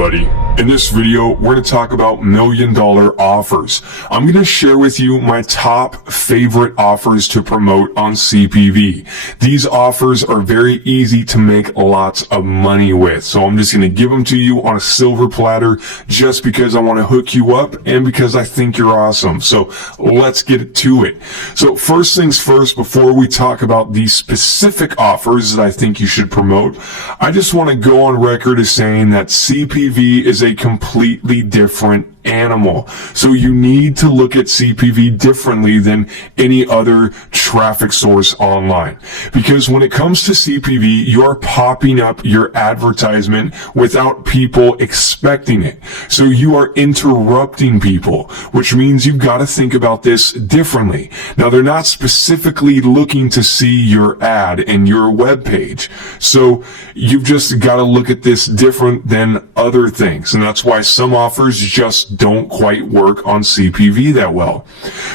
everybody. In this video, we're going to talk about $1 million offers. I'm going to share with you my top favorite offers to promote on CPV. These offers are very easy to make lots of money with. So I'm just going to give them to you on a silver platter just because I want to hook you up and because I think you're awesome. So let's get to it. So first things first, before we talk about these specific offers that I think you should promote, I just want to go on record as saying that CPV is a completely different animal. So you need to look at CPV differently than any other traffic source online. Because when it comes to CPV, you are popping up your advertisement without people expecting it. So you are interrupting people, which means you've got to think about this differently. Now, they're not specifically looking to see your ad and your web page. So you've just got to look at this different than other things. And that's why some offers just don't quite work on CPV that well.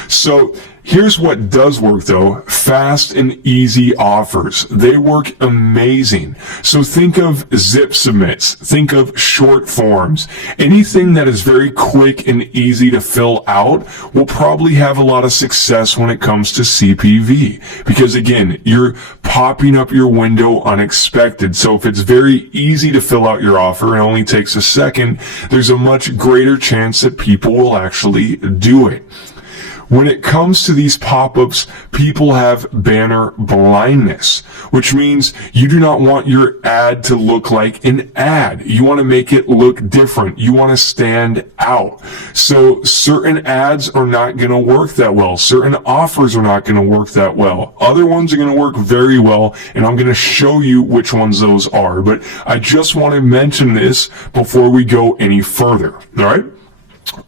So here's what does work though: fast and easy offers. They work amazing. So think of zip submits, think of short forms. Anything that is very quick and easy to fill out will probably have a lot of success when it comes to CPV. Because again, you're popping up your window unexpected. So if it's very easy to fill out your offer and only takes a second, there's a much greater chance that people will actually do it. When it comes to these pop-ups, people have banner blindness, which means you do not want your ad to look like an ad. You want to make it look different. You want to stand out. So certain ads are not going to work that well. Certain offers are not going to work that well. Other ones are going to work very well, and I'm going to show you which ones those are. But I just want to mention this before we go any further. All right?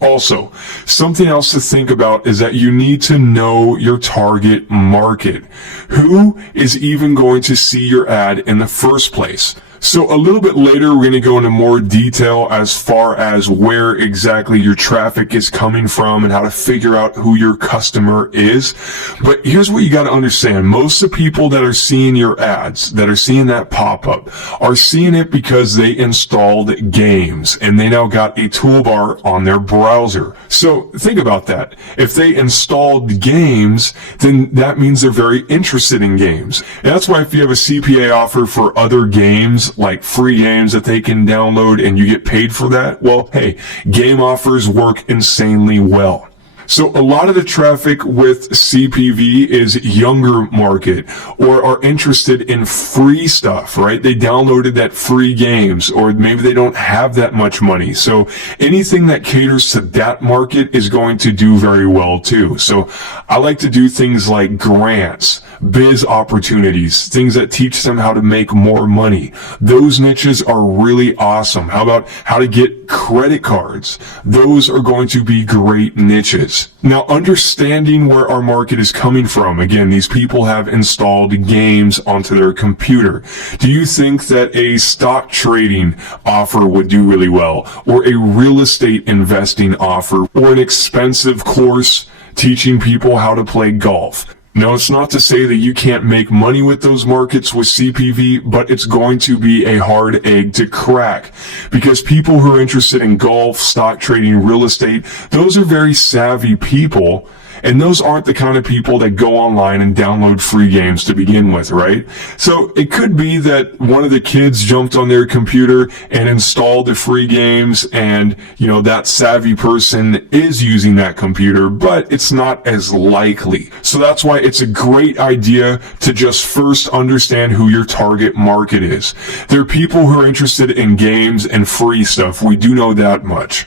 Also, something else to think about is that you need to know your target market. Who is even going to see your ad in the first place? So a little bit later, we're going to go into more detail as far as where exactly your traffic is coming from and how to figure out who your customer is. But here's what you got to understand. Most of the people that are seeing your ads, that are seeing that pop-up, are seeing it because they installed games and they now got a toolbar on their browser. So think about that. If they installed games, then that means they're very interested in games. And that's why if you have a CPA offer for other games, like free games that they can download and you get paid for that, well, hey, game offers work insanely well. So a lot of the traffic with CPV is younger market or are interested in free stuff, right? They downloaded that free games, or maybe they don't have that much money. So anything that caters to that market is going to do very well too. So I like to do things like grants, biz opportunities, things that teach them how to make more money. Those niches are really awesome. How about how to get credit cards? Those are going to be great niches. Now, understanding where our market is coming from, again, these people have installed games onto their computer. Do you think that a stock trading offer would do really well, or a real estate investing offer, or an expensive course teaching people how to play golf? Now, it's not to say that you can't make money with those markets with CPV, but it's going to be a hard egg to crack, because people who are interested in golf, stock trading, real estate, those are very savvy people. And those aren't the kind of people that go online and download free games to begin with, right? So it could be that one of the kids jumped on their computer and installed the free games, and, that savvy person is using that computer, but it's not as likely. So that's why it's a great idea to just first understand who your target market is. There are people who are interested in games and free stuff. We do know that much.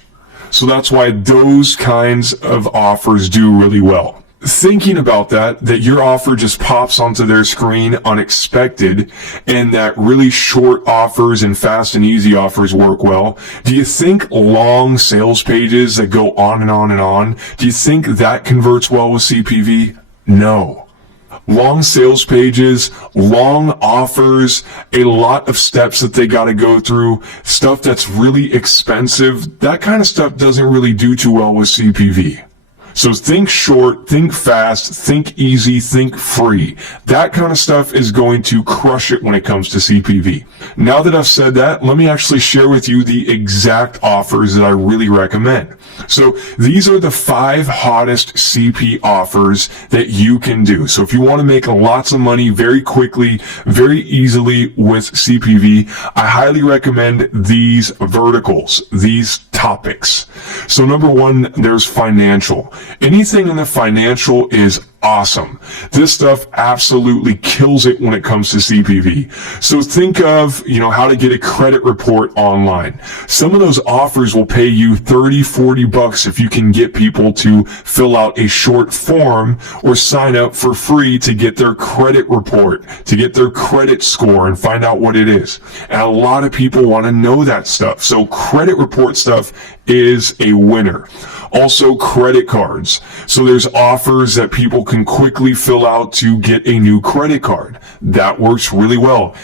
So that's why those kinds of offers do really well. Thinking about that your offer just pops onto their screen unexpected, and that really short offers and fast and easy offers work well. Do you think long sales pages that go on and on and on, do you think that converts well with CPV? No. Long sales pages, long offers, a lot of steps that they got to go through, stuff that's really expensive, that kind of stuff doesn't really do too well with CPV. So think short, think fast, think easy, think free. That kind of stuff is going to crush it when it comes to CPV. Now that I've said that, let me actually share with you the exact offers that I really recommend. So these are the 5 hottest CP offers that you can do. So if you want to make lots of money very quickly, very easily with CPV, I highly recommend these verticals, these topics. So number 1, there's financial. Anything in the financial is awesome. This stuff absolutely kills it when it comes to CPV. So think of, how to get a credit report online. Some of those offers will pay you $30-40 if you can get people to fill out a short form or sign up for free to get their credit report, to get their credit score and find out what it is. And a lot of people want to know that stuff. So credit report stuff is a winner. Also credit cards. So there's offers that people can quickly fill out to get a new credit card. That works really well.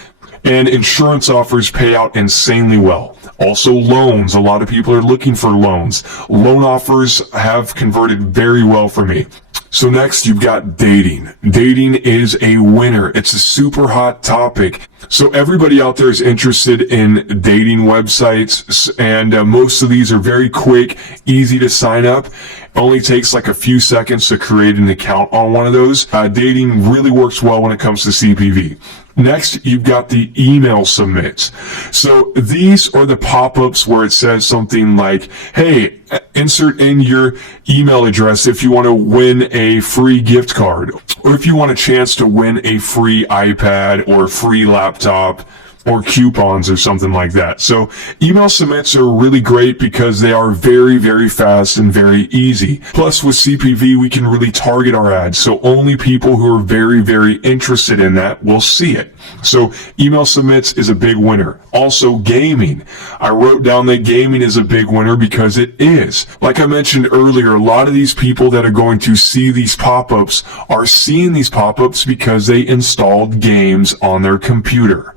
And insurance offers pay out insanely well. Also loans. A lot of people are looking for loans. Loan offers have converted very well for me. So next you've got dating. Dating is a winner. It's a super hot topic. So everybody out there is interested in dating websites, and most of these are very quick, easy to sign up. It only takes like a few seconds to create an account on one of those. Dating really works well when it comes to CPV. Next, you've got the email submits. So these are the pop-ups where it says something like, hey, insert in your email address if you want to win a free gift card, or if you want a chance to win a free iPad or a free laptop or coupons or something like that. So email submits are really great because they are very, very fast and very easy. Plus with CPV, we can really target our ads. So only people who are very, very interested in that will see it. So email submits is a big winner. Also gaming. I wrote down that gaming is a big winner because it is. Like I mentioned earlier, a lot of these people that are going to see these pop-ups are seeing these pop-ups because they installed games on their computer.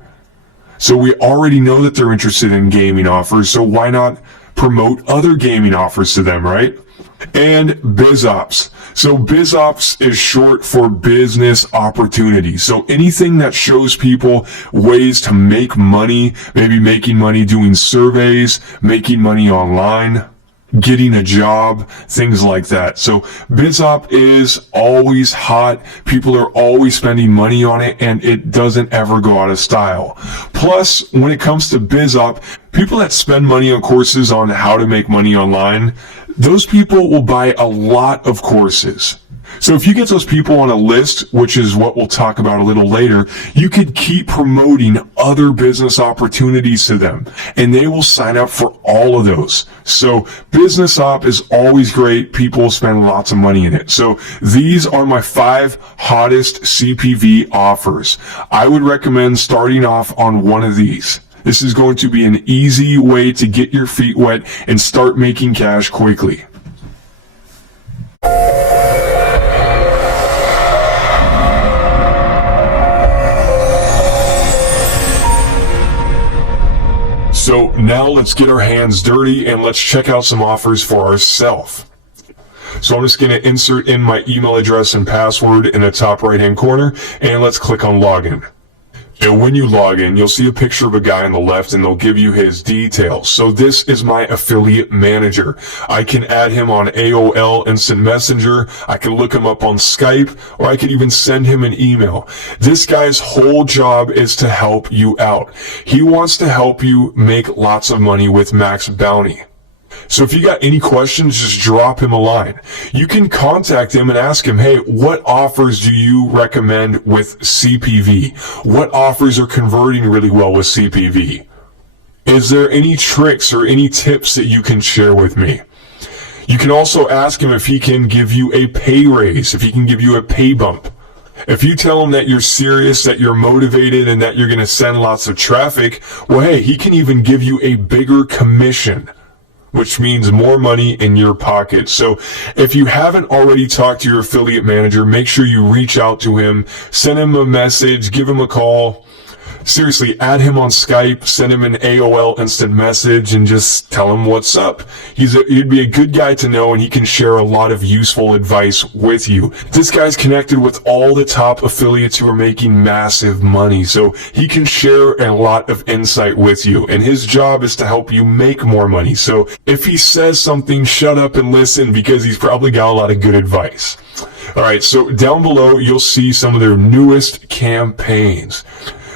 So we already know that they're interested in gaming offers, so why not promote other gaming offers to them, right? And BizOps. So BizOps is short for business opportunity. So anything that shows people ways to make money, maybe making money doing surveys, making money online, getting a job, things like that. So BizOp is always hot. People are always spending money on it, and it doesn't ever go out of style. Plus, when it comes to BizOp, people that spend money on courses on how to make money online, those people will buy a lot of courses. So if you get those people on a list, which is what we'll talk about a little later, you could keep promoting other business opportunities to them, and they will sign up for all of those. So business op is always great. People spend lots of money in it. So these are my 5 hottest CPV offers. I would recommend starting off on one of these. This is going to be an easy way to get your feet wet and start making cash quickly. So now let's get our hands dirty and let's check out some offers for ourselves. So I'm just going to insert in my email address and password in the top right hand corner, and let's click on login. And when you log in, you'll see a picture of a guy on the left, and they'll give you his details. So this is my affiliate manager. I can add him on AOL Instant Messenger. I can look him up on Skype, or I can even send him an email. This guy's whole job is to help you out. He wants to help you make lots of money with Max Bounty. So if you got any questions, just drop him a line. You can contact him and ask him, hey, what offers do you recommend with CPV? What offers are converting really well with CPV? Is there any tricks or any tips that you can share with me? You can also ask him if he can give you a pay raise, if he can give you a pay bump. If you tell him that you're serious, that you're motivated, and that you're going to send lots of traffic, well, hey, he can even give you a bigger commission, which means more money in your pocket. So if you haven't already talked to your affiliate manager, make sure you reach out to him, send him a message, give him a call, Seriously, add him on Skype, send him an AOL instant message, and just tell him what's up. He'd be a good guy to know, and he can share a lot of useful advice with you. This guy's connected with all the top affiliates who are making massive money, so he can share a lot of insight with you, and his job is to help you make more money. So if he says something, shut up and listen, because he's probably got a lot of good advice. Alright, so down below, you'll see some of their newest campaigns.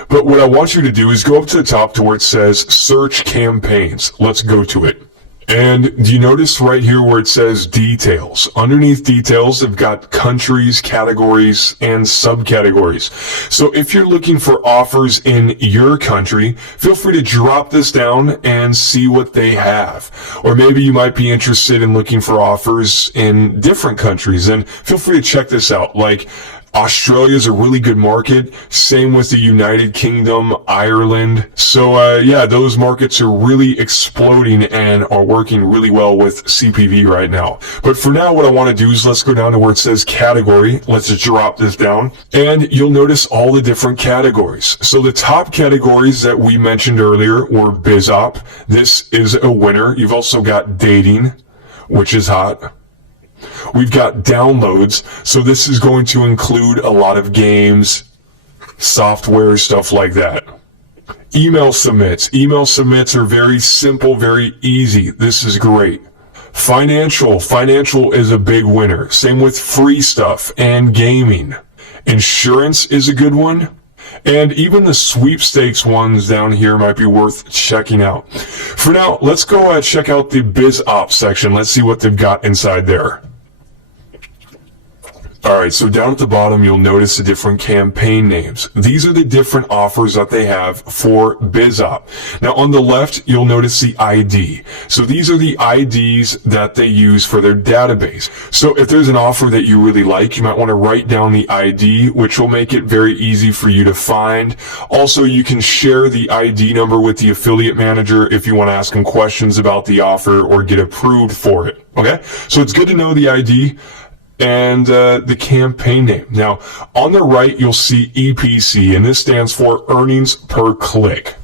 But what I want you to do is go up to the top to where it says search campaigns. Let's go to it. And do you notice right here where it says details? Underneath details, they've got countries, categories, and subcategories. So if you're looking for offers in your country, feel free to drop this down and see what they have. Or maybe you might be interested in looking for offers in different countries, and feel free to check this out. Like, Australia is a really good market. Same with the United Kingdom, Ireland. So yeah, those markets are really exploding and are working really well with CPV right now. But for now, what I want to do is let's go down to where it says category. Let's just drop this down, and you'll notice all the different categories. So the top categories that we mentioned earlier were BizOp. This is a winner. You've also got dating, which is hot. We've got downloads, so this is going to include a lot of games, software, stuff like that. Email submits. Email submits are very simple, very easy. This is great. Financial is a big winner. Same with free stuff and gaming. Insurance is a good one. And even the sweepstakes ones down here might be worth checking out. For now, let's go check out the BizOp section. Let's see what they've got inside there. Alright, so down at the bottom, you'll notice the different campaign names. These are the different offers that they have for BizOp. Now, on the left, you'll notice the ID. So these are the IDs that they use for their database. So if there's an offer that you really like, you might want to write down the ID, which will make it very easy for you to find. Also, you can share the ID number with the affiliate manager if you want to ask them questions about the offer or get approved for it. Okay? So it's good to know the ID and the campaign name. Now, on the right, you'll see EPC, and this stands for earnings per click.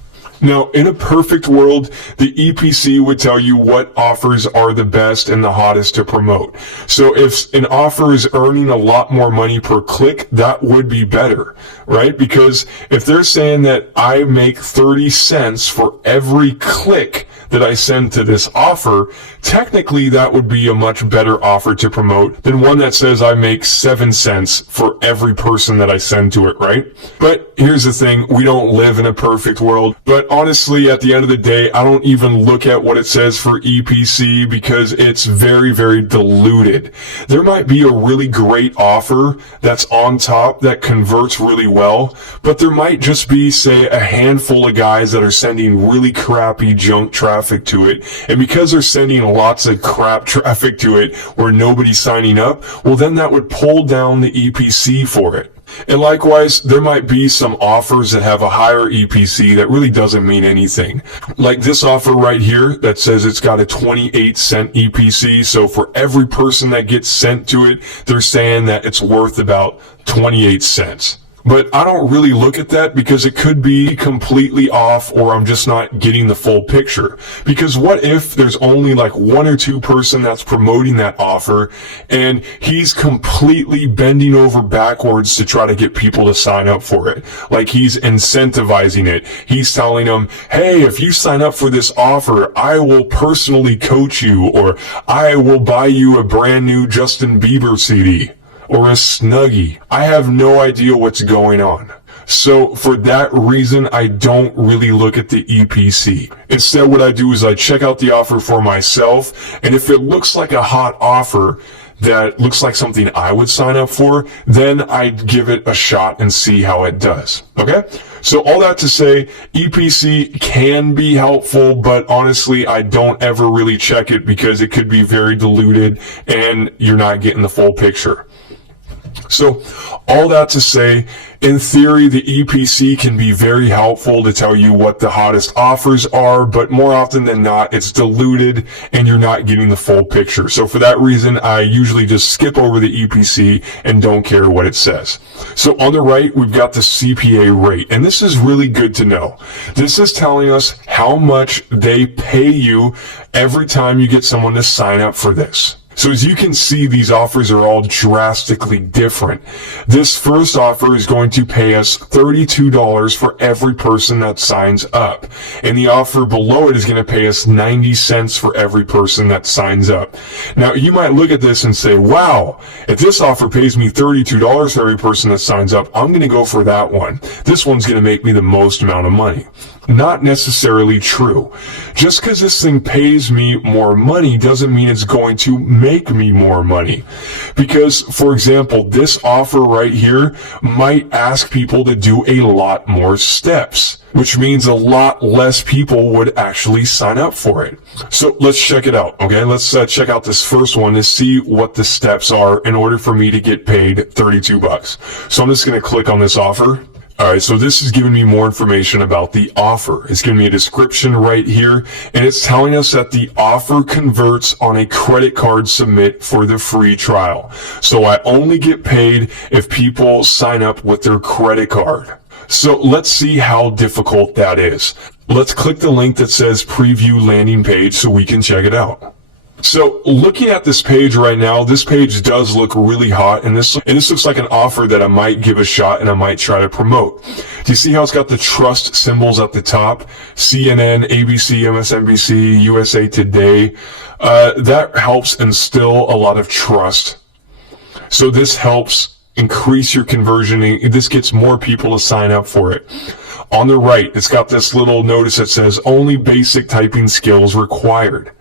Now, in a perfect world, the EPC would tell you what offers are the best and the hottest to promote. So if an offer is earning a lot more money per click, that would be better, right? Because if they're saying that I make 30 cents for every click that I send to this offer, technically that would be a much better offer to promote than one that says I make 7 cents for every person that I send to it, right? But here's the thing, we don't live in a perfect world. But honestly, at the end of the day, I don't even look at what it says for EPC because it's very, very diluted. There might be a really great offer that's on top that converts really well, but there might just be, say, a handful of guys that are sending really crappy junk traffic to it, and because they're sending lots of crap traffic to it where nobody's signing up, well, then that would pull down the EPC for it. And likewise, there might be some offers that have a higher EPC that really doesn't mean anything. Like this offer right here that says it's got a 28-cent EPC, so for every person that gets sent to it, they're saying that it's worth about 28 cents. But I don't really look at that because it could be completely off, or I'm just not getting the full picture. Because what if there's only like one or two person that's promoting that offer and he's completely bending over backwards to try to get people to sign up for it? Like he's incentivizing it. He's telling them, hey, if you sign up for this offer, I will personally coach you, or I will buy you a brand new Justin Bieber CD. Or a Snuggie. I have no idea what's going on. So for that reason, I don't really look at the EPC. Instead, what I do is I check out the offer for myself, and if it looks like a hot offer that looks like something I would sign up for, then I'd give it a shot and see how it does. Okay? So all that to say, EPC can be helpful, but honestly, I don't ever really check it because it could be very diluted and you're not getting the full picture. So all that to say, in theory, the EPC can be very helpful to tell you what the hottest offers are, but more often than not, it's diluted and you're not getting the full picture. So for that reason, I usually just skip over the EPC and don't care what it says. So on the right, we've got the CPA rate, and this is really good to know. This is telling us how much they pay you every time you get someone to sign up for this. So as you can see, these offers are all drastically different. This first offer is going to pay us $32 for every person that signs up. And the offer below it is going to pay us 90 cents for every person that signs up. Now, you might look at this and say, wow, if this offer pays me $32 for every person that signs up, I'm going to go for that one. This one's going to make me the most amount of money. Not necessarily true. Just because this thing pays me more money doesn't mean it's going to make me more money. Because, for example, this offer right here might ask people to do a lot more steps, which means a lot less people would actually sign up for it. So let's check it out, okay? Let's check out this first one to see what the steps are in order for me to get paid $32. So I'm just going to click on this offer. Alright, so this is giving me more information about the offer. It's giving me a description right here, and it's telling us that the offer converts on a credit card submit for the free trial. So I only get paid if people sign up with their credit card. So let's see how difficult that is. Let's click the link that says preview landing page so we can check it out. So looking at this page right now, this page does look really hot, and this looks like an offer that I might give a shot and I might try to promote. Do you see how it's got the trust symbols at the top? CNN, ABC, MSNBC, USA Today. That helps instill a lot of trust. So this helps increase your conversion. This gets more people to sign up for it. On the right, it's got this little notice that says only basic typing skills required.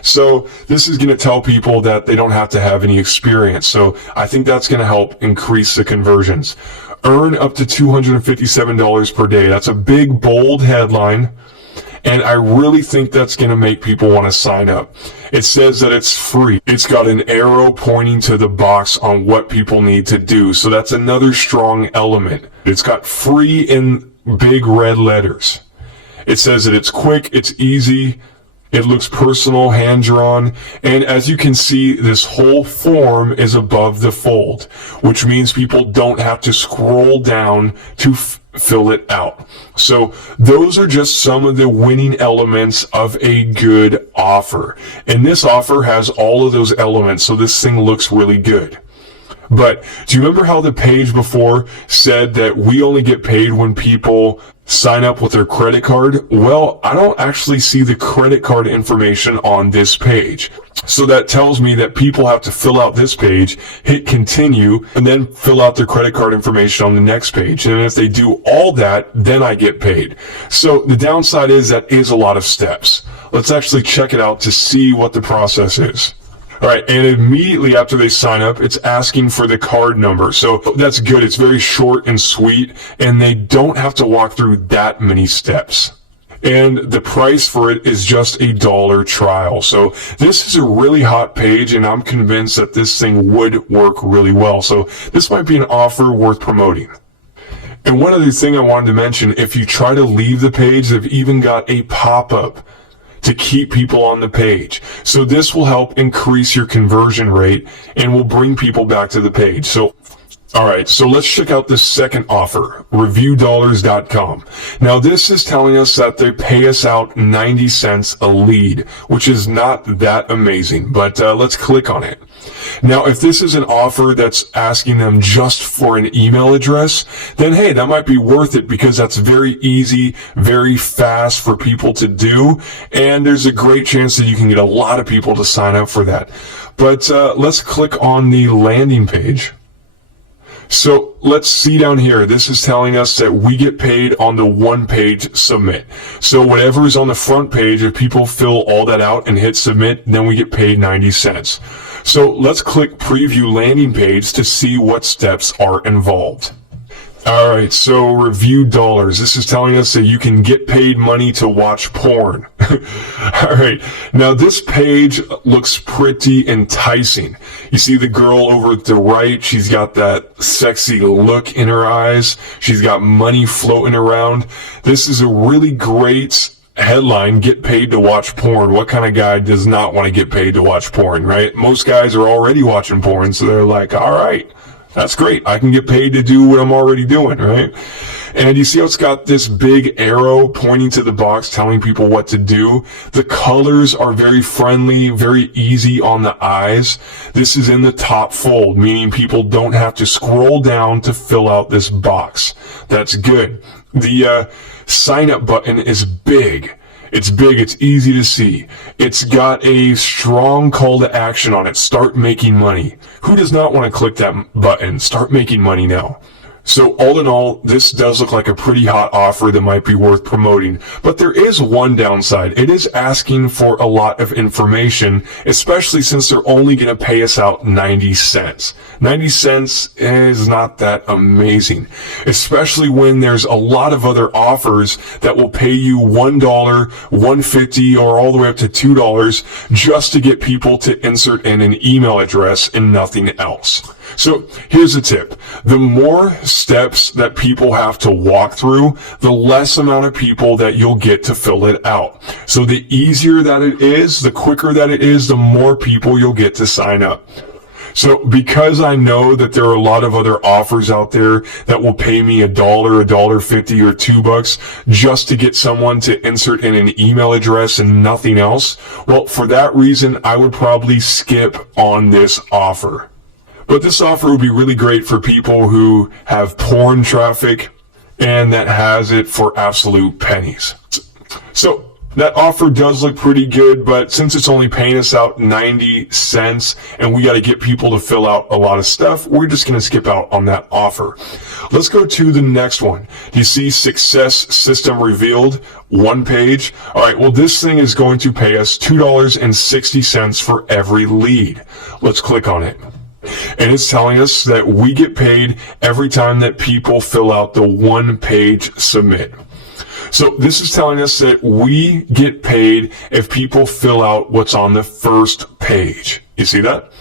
So this is going to tell people that they don't have to have any experience. So I think that's going to help increase the conversions. Earn up to $257 per day. That's a big, bold headline. And I really think that's going to make people want to sign up. It says that it's free. It's got an arrow pointing to the box on what people need to do. So that's another strong element. It's got free in big red letters. It says that it's quick, it's easy. It looks personal, hand-drawn, and as you can see, this whole form is above the fold, which means people don't have to scroll down to fill it out. So those are just some of the winning elements of a good offer. And this offer has all of those elements, so this thing looks really good. But do you remember how the page before said that we only get paid when people sign up with their credit card? Well, I don't actually see the credit card information on this page. So that tells me that people have to fill out this page, hit continue, and then fill out their credit card information on the next page. And if they do all that, then I get paid. So the downside is that is a lot of steps. Let's actually check it out to see what the process is. All right, and immediately after they sign up, it's asking for the card number. So that's good. It's very short and sweet, and they don't have to walk through that many steps. And the price for it is just $1 trial. So this is a really hot page, and I'm convinced that this thing would work really well. So this might be an offer worth promoting. And one other thing I wanted to mention, if you try to leave the page, they've even got a pop-up to keep people on the page. So this will help increase your conversion rate and will bring people back to the page. So, alright, so let's check out this second offer, reviewdollars.com. Now this is telling us that they pay us out 90 cents a lead, which is not that amazing, but let's click on it. Now, if this is an offer that's asking them just for an email address, then hey, that might be worth it because that's very easy, very fast for people to do, and there's a great chance that you can get a lot of people to sign up for that. But let's click on the landing page. So let's see down here. This is telling us that we get paid on the one-page submit. So whatever is on the front page, if people fill all that out and hit submit, then we get paid 90 cents. So let's click preview landing page to see what steps are involved. All right, so review dollars. This is telling us that you can get paid money to watch porn. All right, now this page looks pretty enticing. You see the girl over at the right, she's got that sexy look in her eyes. She's got money floating around. This is a really great headline, get paid to watch porn. What kind of guy does not want to get paid to watch porn, right? Most guys are already watching porn, so they're like, all right, that's great. I can get paid to do what I'm already doing, right? And you see how it's got this big arrow pointing to the box telling people what to do. The colors are very friendly, very easy on the eyes. This is in the top fold, meaning people don't have to scroll down to fill out this box. That's good. The sign up button is big. It's big, it's easy to see. It's got a strong call to action on it. Start making money. Who does not want to click that button? Start making money now. So all in all, this does look like a pretty hot offer that might be worth promoting. But there is one downside. It is asking for a lot of information, especially since they're only going to pay us out 90 cents. 90 cents is not that amazing, especially when there's a lot of other offers that will pay you $1, $1.50, or all the way up to $2 just to get people to insert in an email address and nothing else. So here's a tip. The more steps that people have to walk through, the less amount of people that you'll get to fill it out. So the easier that it is, the quicker that it is, the more people you'll get to sign up. So because I know that there are a lot of other offers out there that will pay me $1, $1.50, or $2 just to get someone to insert in an email address and nothing else, well, for that reason, I would probably skip on this offer. But this offer would be really great for people who have porn traffic and that has it for absolute pennies. So that offer does look pretty good, but since it's only paying us out 90 cents and we got to get people to fill out a lot of stuff, we're just going to skip out on that offer. Let's go to the next one. Do you see success system revealed? One page. All right, well, this thing is going to pay us $2.60 for every lead. Let's click on it. And it's telling us that we get paid every time that people fill out the one-page submit. So this is telling us that we get paid if people fill out what's on the first page. You see that?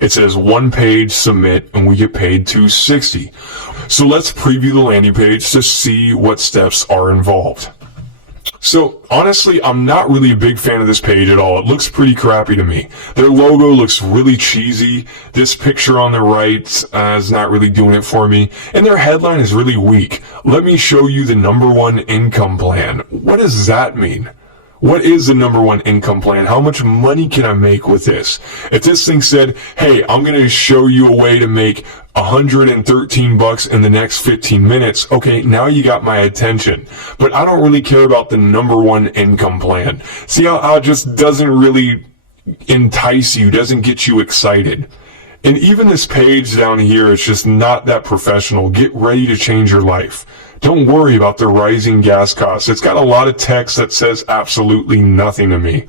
It says one-page submit, and we get paid $2.60. So let's preview the landing page to see what steps are involved. So honestly, I'm not really a big fan of this page at all. It looks pretty crappy to me. Their logo looks really cheesy. This picture on the right is not really doing it for me. And their headline is really weak. Let me show you the #1 income plan. What does that mean? What is the #1 income plan? How much money can I make with this? If this thing said, hey, I'm going to show you a way to make $113 in the next 15 minutes, okay, now you got my attention. But I don't really care about the #1 income plan. See how it just doesn't really entice you, doesn't get you excited. And even this page down here is just not that professional. Get ready to change your life. Don't worry about the rising gas costs. It's got a lot of text that says absolutely nothing to me.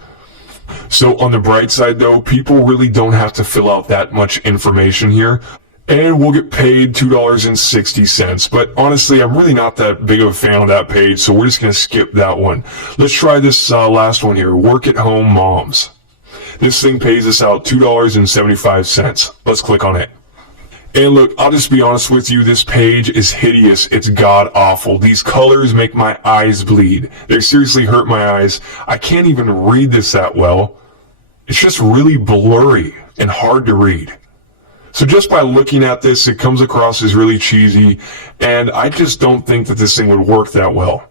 So on the bright side though, people really don't have to fill out that much information here. And we'll get paid $2.60. But honestly, I'm really not that big of a fan of that page, so we're just going to skip that one. Let's try this last one here, work at home moms. This thing pays us out $2.75. Let's click on it. And look, I'll just be honest with you, this page is hideous. It's god-awful. These colors make my eyes bleed. They seriously hurt my eyes. I can't even read this that well. It's just really blurry and hard to read. So just by looking at this, it comes across as really cheesy, and I just don't think that this thing would work that well.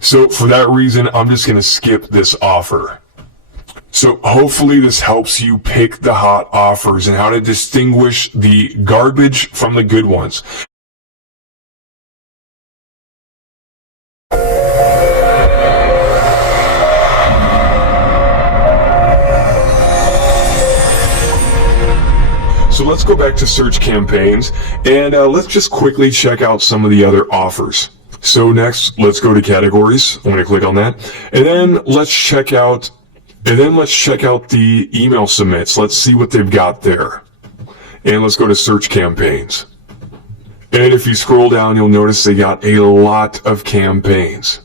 So for that reason, I'm just going to skip this offer. So hopefully this helps you pick the hot offers and how to distinguish the garbage from the good ones. So let's go back to search campaigns and let's just quickly check out some of the other offers. So next, let's go to categories. I'm going to click on that. And then let's check out the email submits. Let's see what they've got there. And let's go to search campaigns. And if you scroll down, you'll notice they got a lot of campaigns.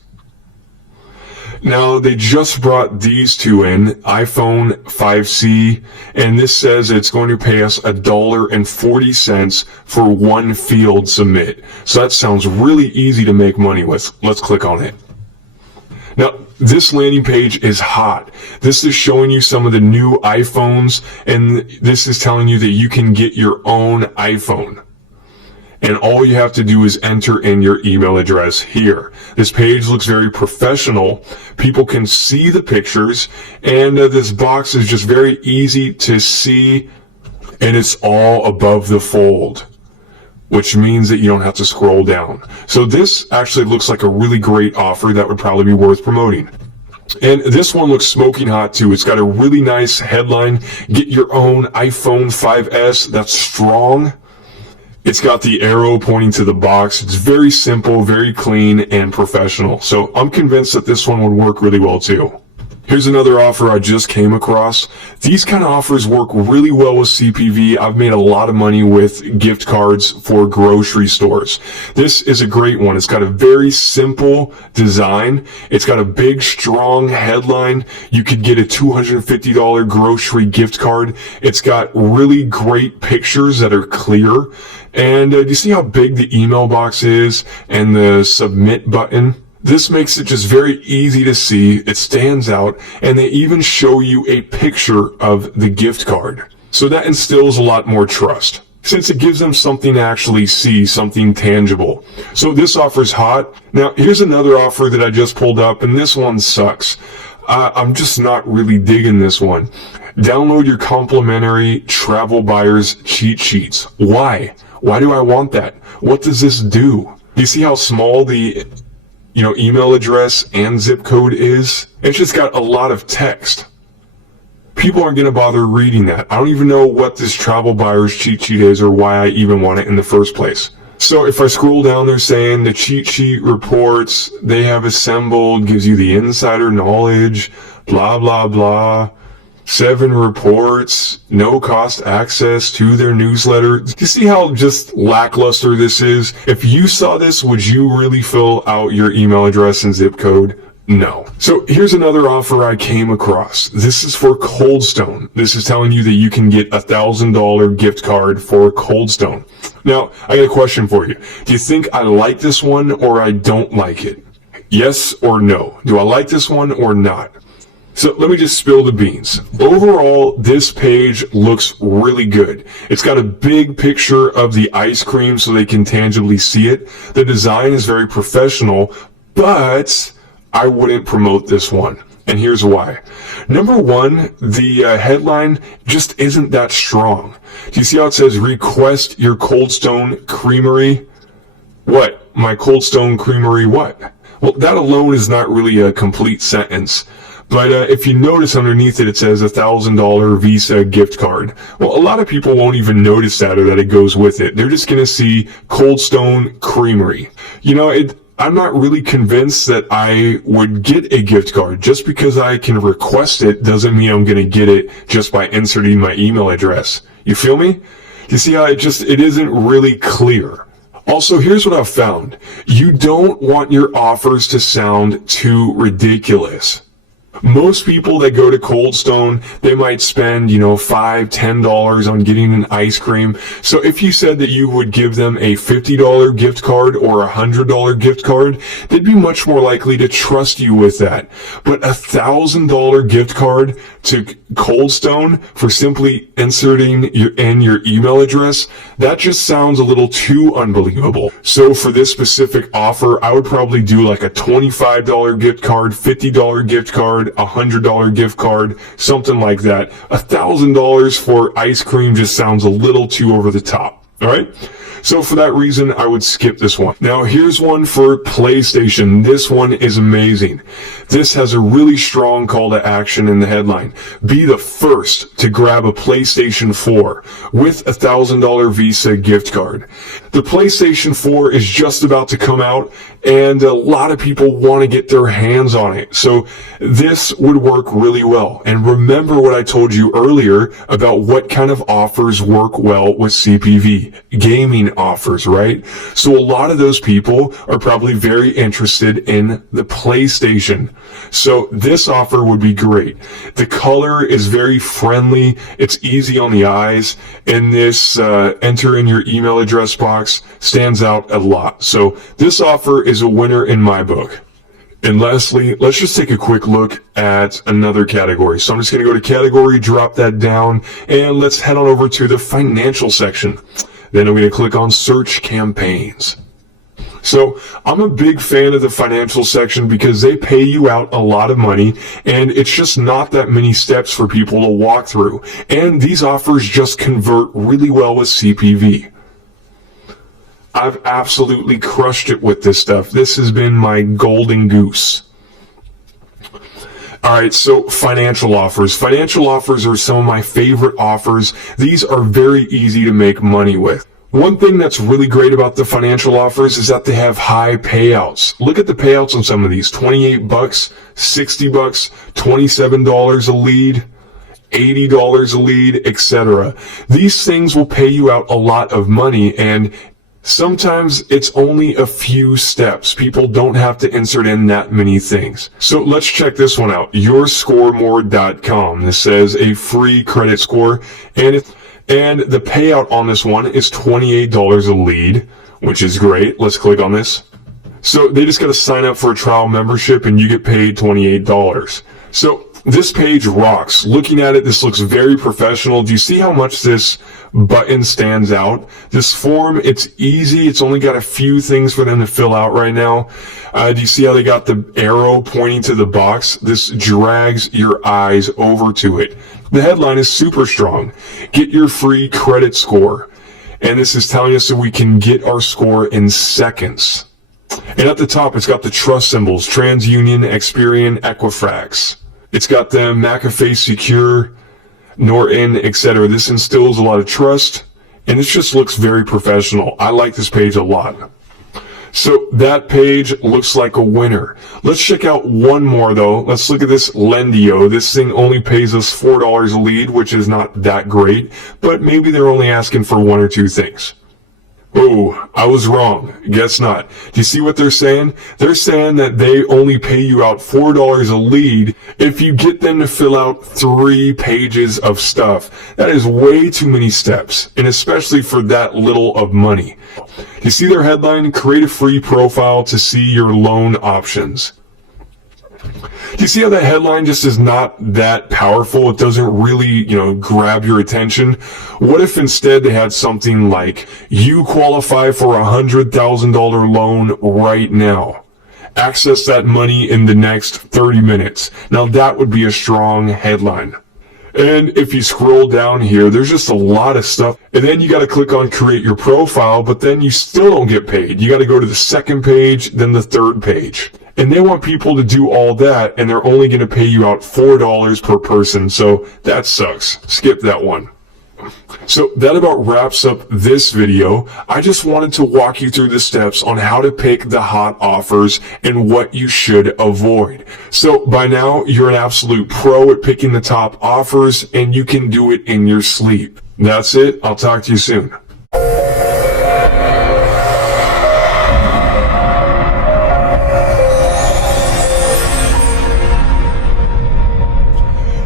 Now, they just brought these two in, iPhone 5C, and this says it's going to pay us $1.40 for one field submit. So that sounds really easy to make money with. Let's click on it. Now, this landing page is hot. This is showing you some of the new iPhones, and this is telling you that you can get your own iPhone. And all you have to do is enter in your email address here. This page looks very professional. People can see the pictures, and this box is just very easy to see, and it's all above the fold, which means that you don't have to scroll down. So this actually looks like a really great offer that would probably be worth promoting. And this one looks smoking hot too. It's got a really nice headline, get your own iPhone 5S that's strong. It's got the arrow pointing to the box. It's very simple, very clean, and professional. So I'm convinced that this one would work really well too. Here's another offer I just came across. These kind of offers work really well with CPV. I've made a lot of money with gift cards for grocery stores. This is a great one. It's got a very simple design. It's got a big, strong headline. You could get a $250 grocery gift card. It's got really great pictures that are clear. And do you see how big the email box is and the submit button? This makes it just very easy to see. It stands out, and they even show you a picture of the gift card. So that instills a lot more trust, since it gives them something to actually see, something tangible. So this offer's hot. Now, here's another offer that I just pulled up, and this one sucks. I'm just not really digging this one. Download your complimentary travel buyers cheat sheets. Why? Why do I want that? What does this do? You see how small the email address and zip code is? It's just got a lot of text. People aren't going to bother reading that. I don't even know what this travel buyer's cheat sheet is or why I even want it in the first place. So if I scroll down, they're saying the cheat sheet reports they have assembled, gives you the insider knowledge, blah, blah, blah. 7 reports, no cost access to their newsletter. Do you see how just lackluster this is? If you saw this, would you really fill out your email address and zip code? No. So here's another offer I came across. This is for Cold Stone. This is telling you that you can get a $1,000 gift card for Cold Stone. Now, I got a question for you. Do you think I like this one or I don't like it? Yes or no? Do I like this one or not? So let me just spill the beans. Overall, this page looks really good. It's got a big picture of the ice cream so they can tangibly see it. The design is very professional, but I wouldn't promote this one. And here's why. Number one, the headline just isn't that strong. Do you see how it says, request your Cold Stone Creamery? What? My Cold Stone Creamery what? Well, that alone is not really a complete sentence. But if you notice underneath it, it says $1,000 Visa gift card. Well, a lot of people won't even notice that or that it goes with it. They're just going to see Cold Stone Creamery. I'm not really convinced that I would get a gift card. Just because I can request it doesn't mean I'm going to get it just by inserting my email address. You feel me? You see how it isn't really clear. Also, here's what I've found. You don't want your offers to sound too ridiculous. Most people that go to Cold Stone, they might spend, $5, $10 on getting an ice cream. So if you said that you would give them a $50 gift card or a $100 gift card, they'd be much more likely to trust you with that. But a $1,000 gift card to Cold Stone for simply inserting your email address, that just sounds a little too unbelievable. So for this specific offer, I would probably do like a $25 gift card, $50 gift card, a $100 gift card, something like that. $1,000 for ice cream just sounds a little too over the top. All right. So for that reason, I would skip this one. Now here's one for PlayStation. This one is amazing. This has a really strong call to action in the headline. Be the first to grab a PlayStation 4 with a $1,000 Visa gift card. The PlayStation 4 is just about to come out, and a lot of people want to get their hands on it. So this would work really well. And remember what I told you earlier about what kind of offers work well with CPV. Gaming offers, right? So a lot of those people are probably very interested in the PlayStation. So this offer would be great. The color is very friendly. It's easy on the eyes. And this enter in your email address box stands out a lot. So this offer is a winner in my book. And lastly, let's just take a quick look at another category. So I'm just going to go to category, drop that down, and let's head on over to the financial section. Then I'm going to click on search campaigns. So I'm a big fan of the financial section because they pay you out a lot of money, and it's just not that many steps for people to walk through. And these offers just convert really well with CPV. I've absolutely crushed it with this stuff. This has been my golden goose. All right, so financial offers. Financial offers are some of my favorite offers. These are very easy to make money with. One thing that's really great about the financial offers is that they have high payouts. Look at the payouts on some of these. $28, $60, $27 a lead, $80 a lead, etc. These things will pay you out a lot of money, and sometimes it's only a few steps. People don't have to insert in that many things. So let's check this one out. YourScoreMore.com. This says a free credit score, and the payout on this one is $28 a lead, which is great. Let's click on this. So they just got to sign up for a trial membership and you get paid $28. So this page rocks. Looking at it, this looks very professional. Do you see how much this button stands out? This form, it's easy. It's only got a few things for them to fill out right now. Do you see how they got the arrow pointing to the box? This drags your eyes over to it. The headline is super strong. Get your free credit score. And this is telling us that we can get our score in seconds. And at the top, it's got the trust symbols, TransUnion, Experian, Equifax. It's got the McAfee Secure, Norton, etc. This instills a lot of trust, and it just looks very professional. I like this page a lot. So that page looks like a winner. Let's check out one more though. Let's look at this Lendio. This thing only pays us $4 a lead, which is not that great, but maybe they're only asking for one or two things. Oh, I was wrong. Guess not. Do you see what they're saying? They're saying that they only pay you out $4 a lead if you get them to fill out 3 pages of stuff. That is way too many steps, and especially for that little of money. You see their headline? Create a free profile to see your loan options. Do you see how that headline just is not that powerful? It doesn't really, grab your attention. What if instead they had something like, you qualify for a $100,000 loan right now. Access that money in the next 30 minutes. Now that would be a strong headline. And if you scroll down here, there's just a lot of stuff. And then you got to click on create your profile, but then you still don't get paid. You got to go to the second page, then the third page. And they want people to do all that, and they're only going to pay you out $4 per person. So that sucks. Skip that one. So that about wraps up this video. I just wanted to walk you through the steps on how to pick the hot offers and what you should avoid. So by now, you're an absolute pro at picking the top offers, and you can do it in your sleep. That's it. I'll talk to you soon.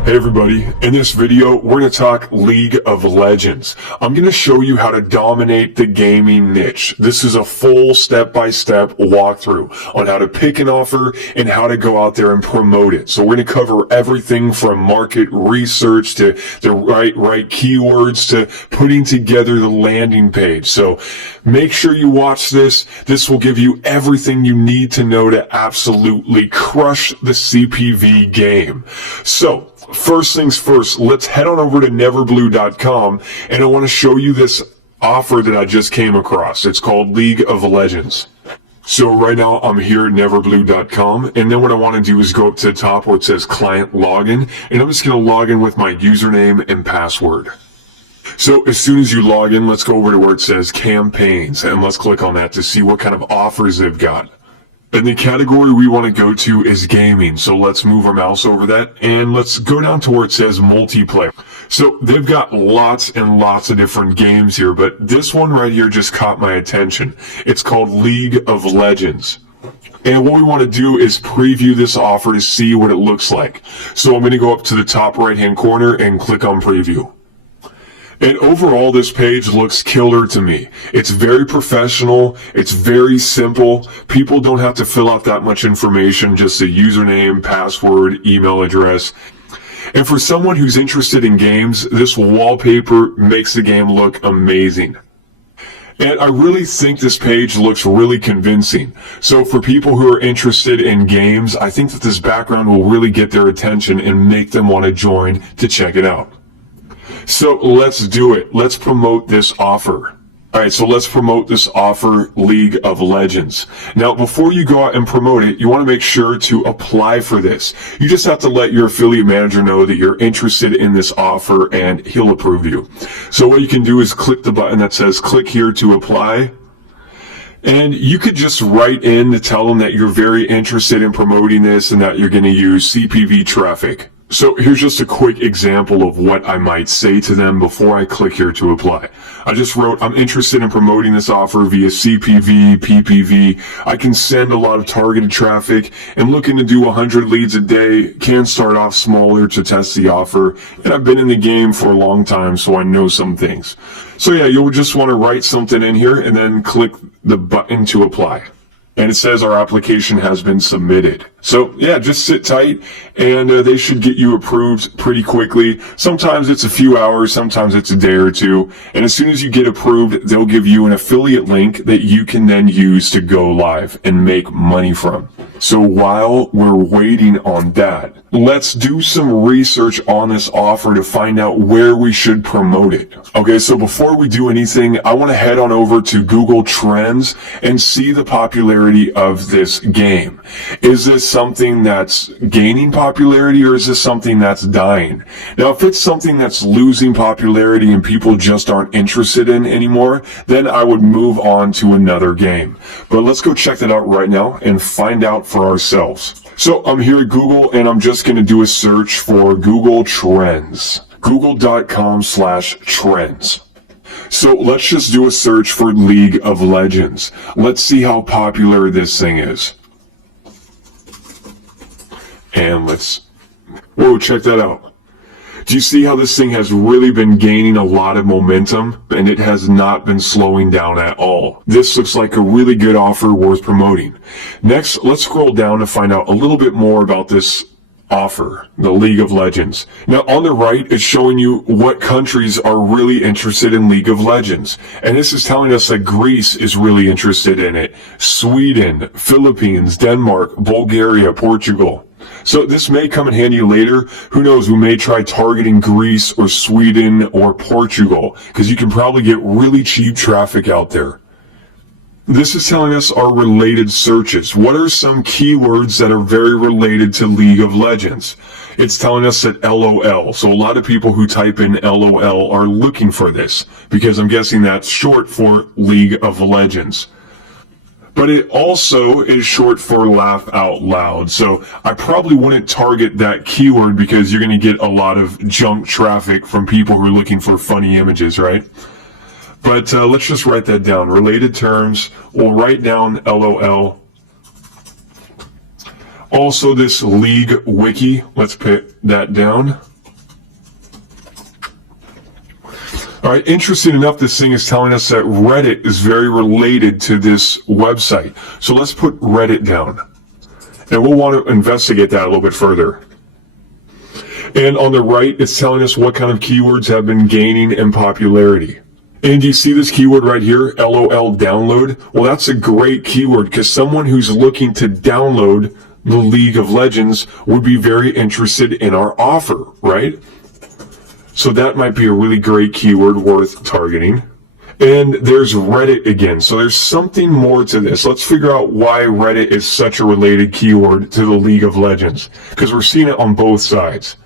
Hey everybody, in this video, we're going to talk League of Legends. I'm going to show you how to dominate the gaming niche. This is a full step-by-step walkthrough on how to pick an offer and how to go out there and promote it. So we're going to cover everything from market research to the right keywords to putting together the landing page. So make sure you watch this. This will give you everything you need to know to absolutely crush the CPV game. So, first things first, let's head on over to neverblue.com, and I want to show you this offer that I just came across. It's called League of Legends. So right now I'm here at neverblue.com, and then what I want to do is go up to the top where it says client login, and I'm just going to log in with my username and password. So as soon as you log in, let's go over to where it says campaigns, and let's click on that to see what kind of offers they've got. And the category we want to go to is gaming. So let's move our mouse over that and let's go down to where it says multiplayer. So they've got lots and lots of different games here, but this one right here just caught my attention. It's called League of Legends. And what we want to do is preview this offer to see what it looks like. So I'm going to go up to the top right hand corner and click on preview. And overall, this page looks killer to me. It's very professional. It's very simple. People don't have to fill out that much information, just a username, password, email address. And for someone who's interested in games, this wallpaper makes the game look amazing. And I really think this page looks really convincing. So for people who are interested in games, I think that this background will really get their attention and make them want to join to check it out. So let's do it. Let's promote this offer. All right, so let's promote this offer, League of Legends. Now, before you go out and promote it, you want to make sure to apply for this. You just have to let your affiliate manager know that you're interested in this offer and he'll approve you. So what you can do is click the button that says click here to apply. And you could just write in to tell them that you're very interested in promoting this and that you're going to use CPV traffic. So here's just a quick example of what I might say to them before I click here to apply. I just wrote, I'm interested in promoting this offer via CPV, PPV. I can send a lot of targeted traffic and looking to do 100 leads a day. Can start off smaller to test the offer. And I've been in the game for a long time, so I know some things. So yeah, you'll just want to write something in here and then click the button to apply. And it says our application has been submitted. So yeah, just sit tight and they should get you approved pretty quickly. Sometimes it's a few hours, sometimes it's a day or two. And as soon as you get approved, they'll give you an affiliate link that you can then use to go live and make money from. So while we're waiting on that, let's do some research on this offer to find out where we should promote it. Okay, so before we do anything, I want to head on over to Google Trends and see the popularity of this game. Is this something that's gaining popularity or is this something that's dying? Now, if it's something that's losing popularity and people just aren't interested in anymore, then I would move on to another game. But let's go check that out right now and find out for ourselves. So I'm here at Google and I'm just going to do a search for Google Trends. Google.com/trends. So let's just do a search for League of Legends. Let's see how popular this thing is. And whoa, check that out. Do you see how this thing has really been gaining a lot of momentum and it has not been slowing down at all? This looks like a really good offer worth promoting. Next, let's scroll down to find out a little bit more about this offer, the League of Legends. Now on the right, it's showing you what countries are really interested in League of Legends. And this is telling us that Greece is really interested in it. Sweden, Philippines, Denmark, Bulgaria, Portugal. So this may come in handy later. Who knows, we may try targeting Greece or Sweden or Portugal because you can probably get really cheap traffic out there. This is telling us our related searches. What are some keywords that are very related to League of Legends? It's telling us that LOL. So a lot of people who type in LOL are looking for this because I'm guessing that's short for League of Legends. But it also is short for laugh out loud. So I probably wouldn't target that keyword because you're going to get a lot of junk traffic from people who are looking for funny images, right? But let's just write that down. Related terms, we'll write down LOL. Also this League wiki, let's put that down. All right, interesting enough, this thing is telling us that Reddit is very related to this website. So let's put Reddit down. And we'll want to investigate that a little bit further. And on the right, it's telling us what kind of keywords have been gaining in popularity. And do you see this keyword right here, LOL download? Well, that's a great keyword because someone who's looking to download the League of Legends would be very interested in our offer, right? So that might be a really great keyword worth targeting. And there's Reddit again. So there's something more to this. Let's figure out why Reddit is such a related keyword to the League of Legends because we're seeing it on both sides.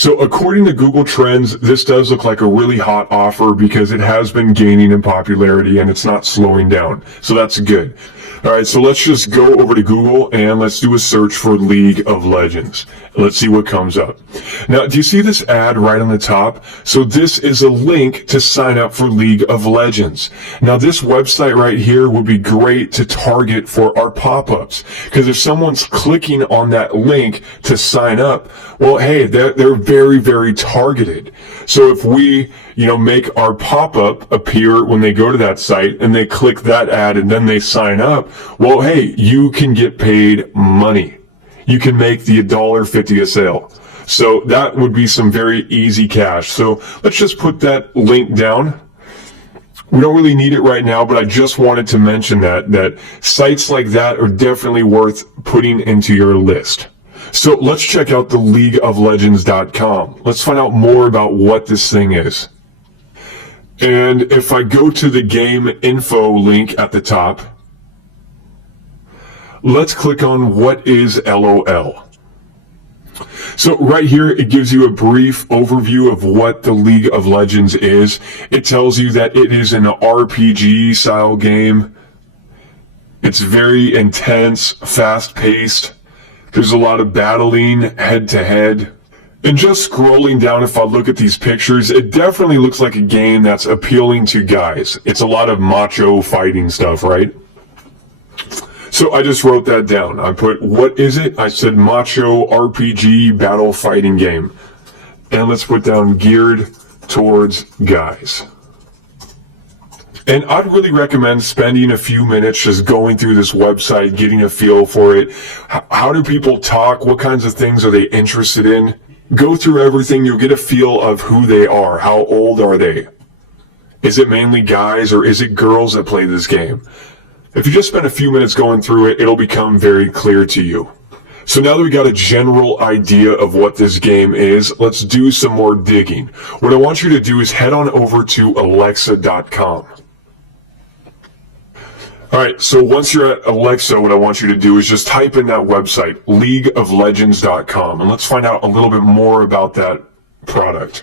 So according to Google Trends, this does look like a really hot offer because it has been gaining in popularity and it's not slowing down. So that's good. All right, so let's just go over to Google and let's do a search for League of Legends. Let's see what comes up. Now, do you see this ad right on the top? So this is a link to sign up for League of Legends. Now, this website right here would be great to target for our pop-ups, because if someone's clicking on that link to sign up, well, hey, they're very, very targeted. So if we, make our pop-up appear when they go to that site and they click that ad and then they sign up, well, hey, you can get paid money. You can make the $1.50 a sale. So that would be some very easy cash. So let's just put that link down. We don't really need it right now, but I just wanted to mention that sites like that are definitely worth putting into your list. So let's check out the leagueoflegends.com. Let's find out more about what this thing is. And if I go to the game info link at the top, let's click on what is LOL. So right here, it gives you a brief overview of what the League of Legends is. It tells you that it is an RPG style game. It's very intense, fast-paced. There's a lot of battling head to head. And just scrolling down, if I look at these pictures, it definitely looks like a game that's appealing to guys. It's a lot of macho fighting stuff, right? So I just wrote that down. I put, what is it? I said macho RPG battle fighting game. And let's put down geared towards guys. And I'd really recommend spending a few minutes just going through this website, getting a feel for it. How do people talk? What kinds of things are they interested in? Go through everything. You'll get a feel of who they are. How old are they? Is it mainly guys or is it girls that play this game? If you just spend a few minutes going through it, it'll become very clear to you. So now that we got a general idea of what this game is, let's do some more digging. What I want you to do is head on over to alexa.com. All right, so once you're at Alexa, what I want you to do is just type in that website, leagueoflegends.com, and let's find out a little bit more about that product.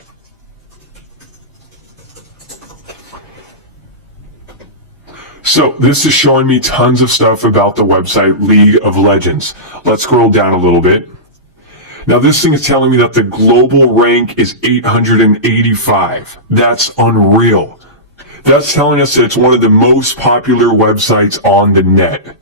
So this is showing me tons of stuff about the website League of Legends. Let's scroll down a little bit. Now this thing is telling me that the global rank is 885. That's unreal. That's telling us that it's one of the most popular websites on the net.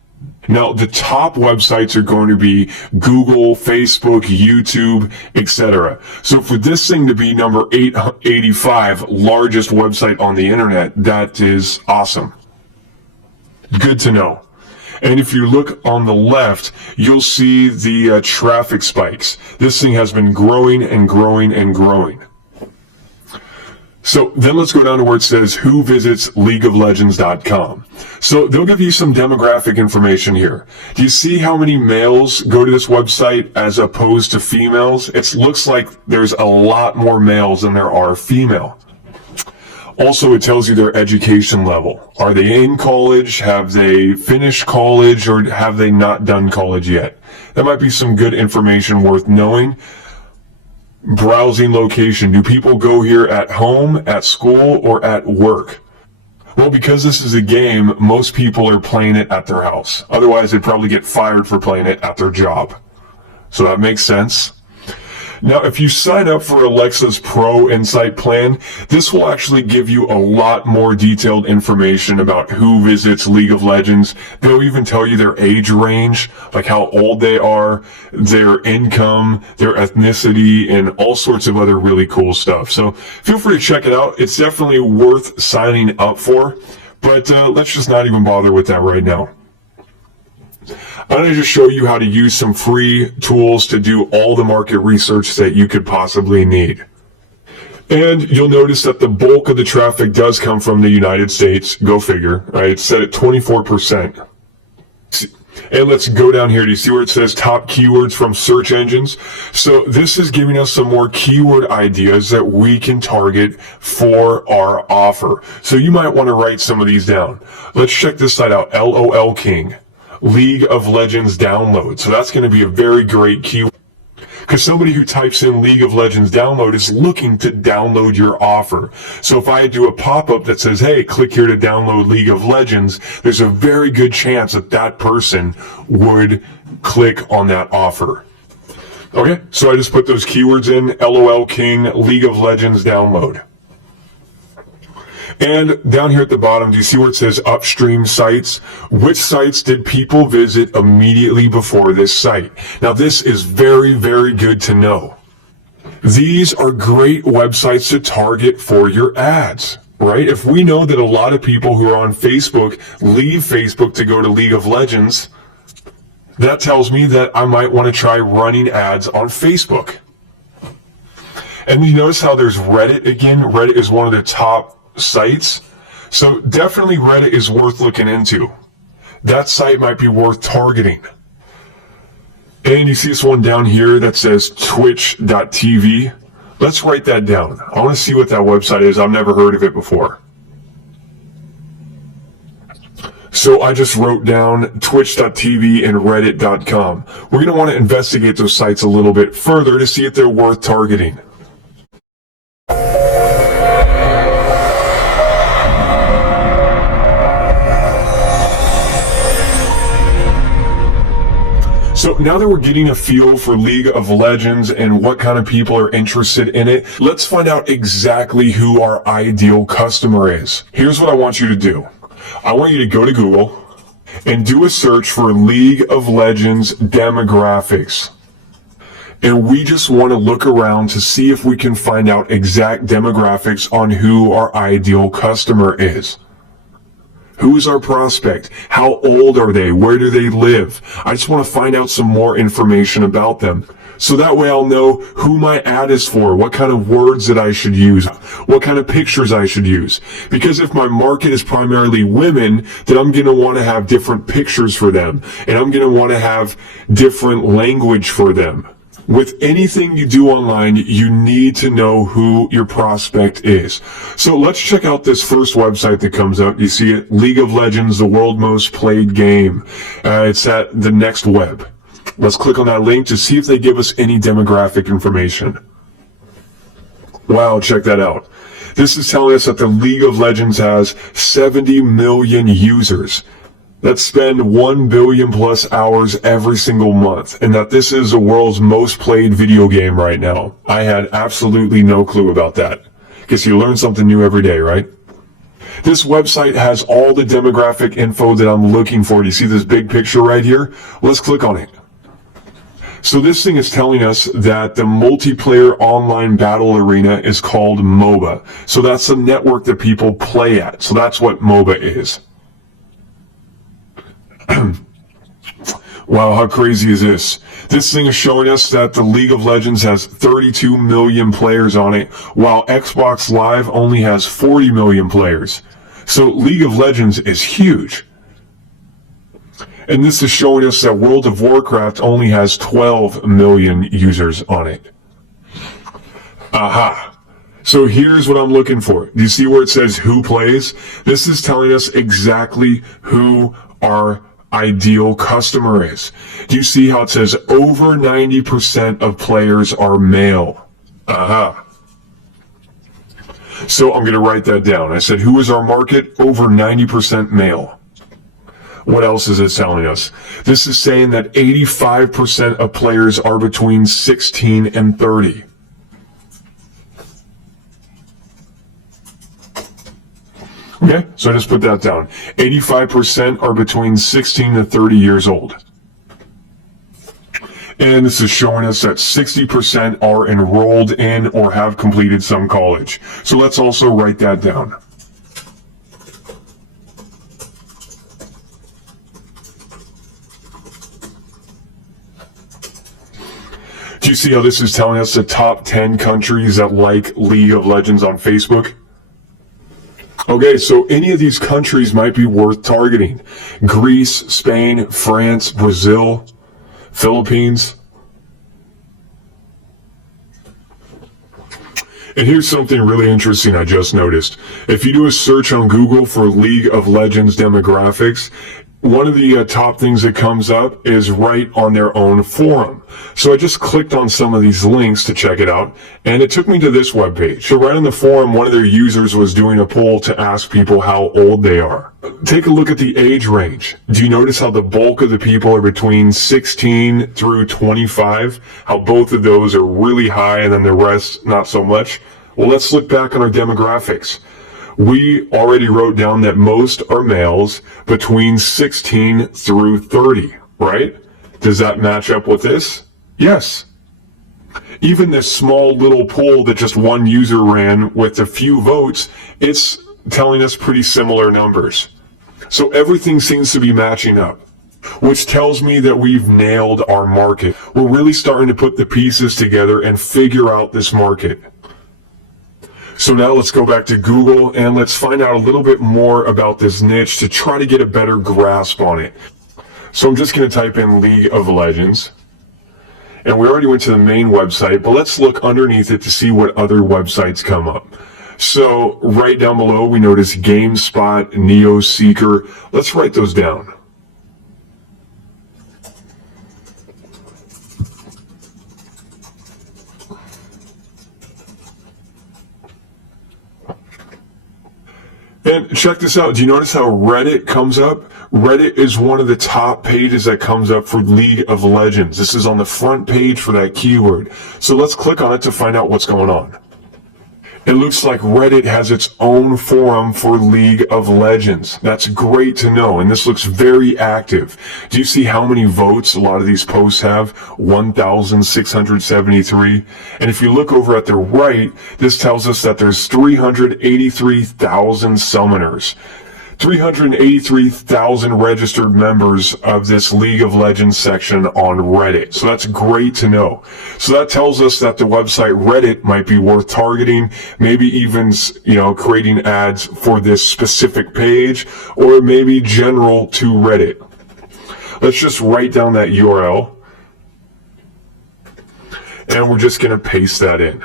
Now, the top websites are going to be Google, Facebook, YouTube, etc. So for this thing to be number 885, largest website on the internet, that is awesome. Good to know. And if you look on the left, you'll see the traffic spikes. This thing has been growing and growing and growing. So then let's go down to where it says who visits leagueoflegends.com. So they'll give you some demographic information here. Do you see how many males go to this website as opposed to females? It looks like there's a lot more males than there are female. Also, it tells you their education level. Are they in college? Have they finished college? Or have they not done college yet? That might be some good information worth knowing. Browsing location. Do people go here at home, at school, or at work? Well, because this is a game, most people are playing it at their house. Otherwise, they'd probably get fired for playing it at their job. So that makes sense. Now, if you sign up for Alexa's Pro Insight plan, this will actually give you a lot more detailed information about who visits League of Legends. They'll even tell you their age range, like how old they are, their income, their ethnicity, and all sorts of other really cool stuff. So feel free to check it out. It's definitely worth signing up for, but let's just not even bother with that right now. I'm going to just show you how to use some free tools to do all the market research that you could possibly need. And you'll notice that the bulk of the traffic does come from the United States. Go figure, right? It's set at 24%. And let's go down here. Do you see where it says top keywords from search engines? So this is giving us some more keyword ideas that we can target for our offer. So you might want to write some of these down. Let's check this site out. LOL King. League of Legends download. So that's going to be a very great keyword. because somebody who types in League of Legends download is looking to download your offer. So if I do a pop-up that says, hey, click here to download League of Legends, there's a very good chance that that person would click on that offer. Okay, so I just put those keywords in, LOL King, League of Legends download. And down here at the bottom, do you see where it says upstream sites? Which sites did people visit immediately before this site? Now, this is very, very good to know. These are great websites to target for your ads, right? If we know that a lot of people who are on Facebook leave Facebook to go to League of Legends, that tells me that I might want to try running ads on Facebook. And you notice how there's Reddit again? Reddit is one of the top sites. So definitely Reddit is worth looking into. That site might be worth targeting. And you see this one down here that says twitch.tv. Let's write that down. I want to see what that website is. I've never heard of it before. So I just wrote down twitch.tv and reddit.com. We're going to want to investigate those sites a little bit further to see if they're worth targeting. So now that we're getting a feel for League of Legends and what kind of people are interested in it, let's find out exactly who our ideal customer is. Here's what I want you to do. I want you to go to Google and do a search for League of Legends demographics. And we just want to look around to see if we can find out exact demographics on who our ideal customer is. Who is our prospect? How old are they? Where do they live? I just want to find out some more information about them. So that way I'll know who my ad is for, what kind of words that I should use, what kind of pictures I should use. Because if my market is primarily women, then I'm going to want to have different pictures for them. And I'm going to want to have different language for them. With anything you do online, you need to know who your prospect is. So let's check out this first website that comes up. You see it, League of Legends, the world's most played game. It's at the Next Web. Let's click on that link to see if they give us any demographic information. Wow, check that out. This is telling us that the League of Legends has 70 million users that spend 1 billion plus hours every single month, and that this is the world's most played video game right now. I had absolutely no clue about that. Guess you learn something new every day, right? This website has all the demographic info that I'm looking for. Do you see this big picture right here? Let's click on it. So this thing is telling us that the multiplayer online battle arena is called MOBA. So that's the network that people play at. So that's what MOBA is. Wow, how crazy is this? This thing is showing us that the League of Legends has 32 million players on it, while Xbox Live only has 40 million players. So League of Legends is huge. And this is showing us that World of Warcraft only has 12 million users on it. Aha. So here's what I'm looking for. Do you see where it says who plays? This is telling us exactly who our ideal customer is. Do you see how it says over 90% of players are male? Aha. So I'm going to write that down. I said, who is our market? Over 90% male. What else is it telling us? This is saying that 85% of players are between 16 and 30. Okay, so I just put that down. 85% are between 16 to 30 years old. And this is showing us that 60% are enrolled in or have completed some college. So let's also write that down. Do you see how this is telling us the top 10 countries that like League of Legends on Facebook? Okay, so any of these countries might be worth targeting. Greece, Spain, France, Brazil, Philippines. And here's something really interesting I just noticed. If you do a search on Google for League of Legends demographics, one of the top things that comes up is right on their own forum. So I just clicked on some of these links to check it out, and it took me to this webpage. So right on the forum, one of their users was doing a poll to ask people how old they are. Take a look at the age range. Do you notice how the bulk of the people are between 16 through 25? How both of those are really high and then the rest not so much? Well, let's look back on our demographics. We already wrote down that most are males between 16 through 30, right? Does that match up with this? Yes. Even this small little poll that just one user ran with a few votes, it's telling us pretty similar numbers. So everything seems to be matching up, which tells me that we've nailed our market. We're really starting to put the pieces together and figure out this market. So now let's go back to Google and let's find out a little bit more about this niche to try to get a better grasp on it. So I'm just going to type in League of Legends. And we already went to the main website, but let's look underneath it to see what other websites come up. So right down below, we notice GameSpot, NeoSeeker. Let's write those down. And check this out. Do you notice how Reddit comes up? Reddit is one of the top pages that comes up for League of Legends. This is on the front page for that keyword. So let's click on it to find out what's going on. It looks like Reddit has its own forum for League of Legends. That's great to know, and this looks very active. Do you see how many votes a lot of these posts have? 1,673. And if you look over at the right, this tells us that there's 383,000 summoners. 383,000 registered members of this League of Legends section on Reddit. So that's great to know. So that tells us that the website Reddit might be worth targeting, maybe even, creating ads for this specific page, or maybe general to Reddit. Let's just write down that URL, and we're just going to paste that in.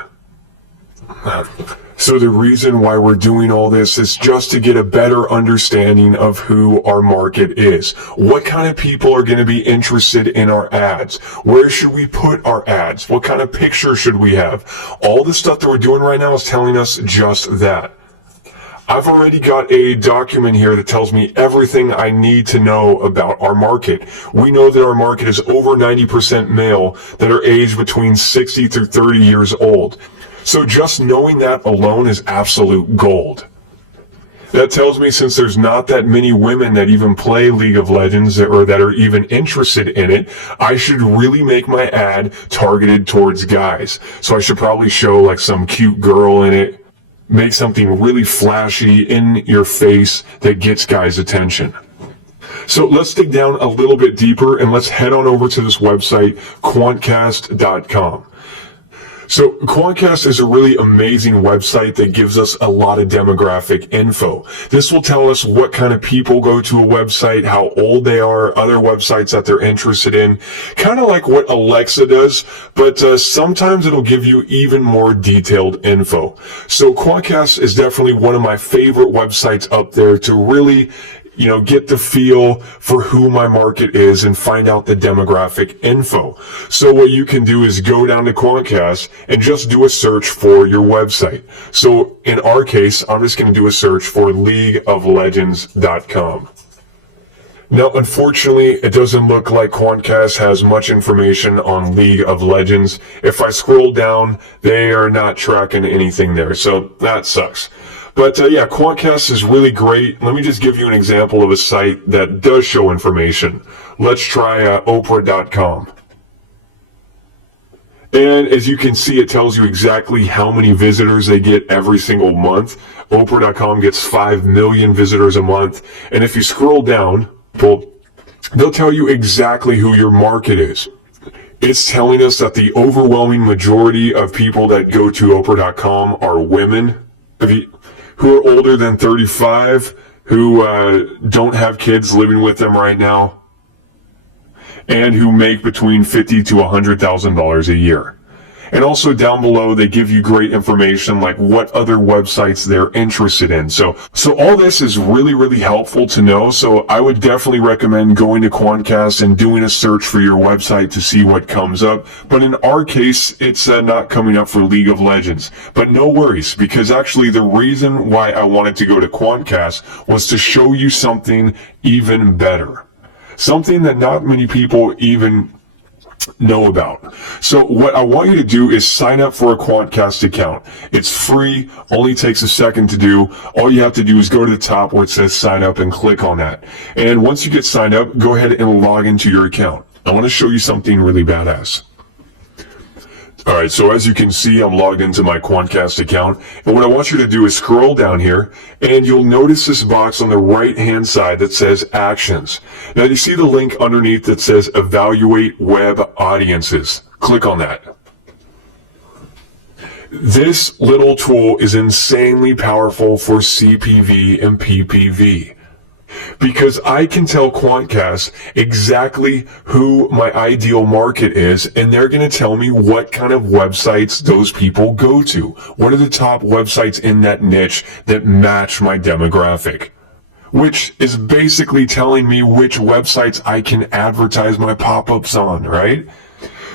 So the reason why we're doing all this is just to get a better understanding of who our market is. What kind of people are going to be interested in our ads? Where should we put our ads? What kind of picture should we have? All the stuff that we're doing right now is telling us just that. I've already got a document here that tells me everything I need to know about our market. We know that our market is over 90% male that are aged between 60 through 30 years old. So just knowing that alone is absolute gold. That tells me since there's not that many women that even play League of Legends or that are even interested in it, I should really make my ad targeted towards guys. So I should probably show like some cute girl in it, make something really flashy in your face that gets guys' attention. So let's dig down a little bit deeper and let's head on over to this website, quantcast.com. So Quantcast is a really amazing website that gives us a lot of demographic info. This will tell us what kind of people go to a website, how old they are, other websites that they're interested in, kind of like what Alexa does, but sometimes it'll give you even more detailed info. So Quantcast is definitely one of my favorite websites up there to really get the feel for who my market is and find out the demographic info. So what you can do is go down to Quantcast and just do a search for your website. So in our case, I'm just going to do a search for leagueoflegends.com. Now, unfortunately, it doesn't look like Quantcast has much information on League of Legends. If I scroll down, they are not tracking anything there, so that sucks. But yeah, Quantcast is really great. Let me just give you an example of a site that does show information. Let's try Oprah.com. And as you can see, it tells you exactly how many visitors they get every single month. Oprah.com gets 5 million visitors a month. And if you scroll down, they'll tell you exactly who your market is. It's telling us that the overwhelming majority of people that go to Oprah.com are women who are older than 35, who don't have kids living with them right now, and who make between $50,000 to $100,000 a year. And also down below, they give you great information like what other websites they're interested in. So all this is really, really helpful to know. So I would definitely recommend going to Quantcast and doing a search for your website to see what comes up. But in our case, it's not coming up for League of Legends. But no worries, because actually the reason why I wanted to go to Quantcast was to show you something even better. Something that not many people even know about. So what I want you to do is sign up for a Quantcast account. It's free, only takes a second to do. All you have to do is go to the top where it says sign up and click on that. And once you get signed up, go ahead and log into your account. I want to show you something really badass. Alright, so as you can see, I'm logged into my Quantcast account, and what I want you to do is scroll down here, and you'll notice this box on the right-hand side that says Actions. Now you see the link underneath that says Evaluate Web Audiences. Click on that. This little tool is insanely powerful for CPV and PPV. Because I can tell Quantcast exactly who my ideal market is, and they're going to tell me what kind of websites those people go to. What are the top websites in that niche that match my demographic? Which is basically telling me which websites I can advertise my pop-ups on, right?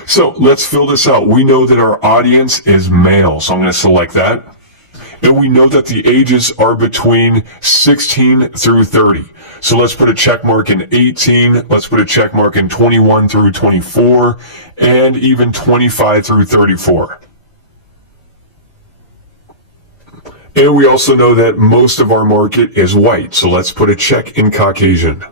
So let's fill this out. We know that our audience is male, so I'm going to select that. And we know that the ages are between 16 through 30. So let's put a check mark in 18, let's put a check mark in 21 through 24, and even 25 through 34. And we also know that most of our market is white, so let's put a check in Caucasian.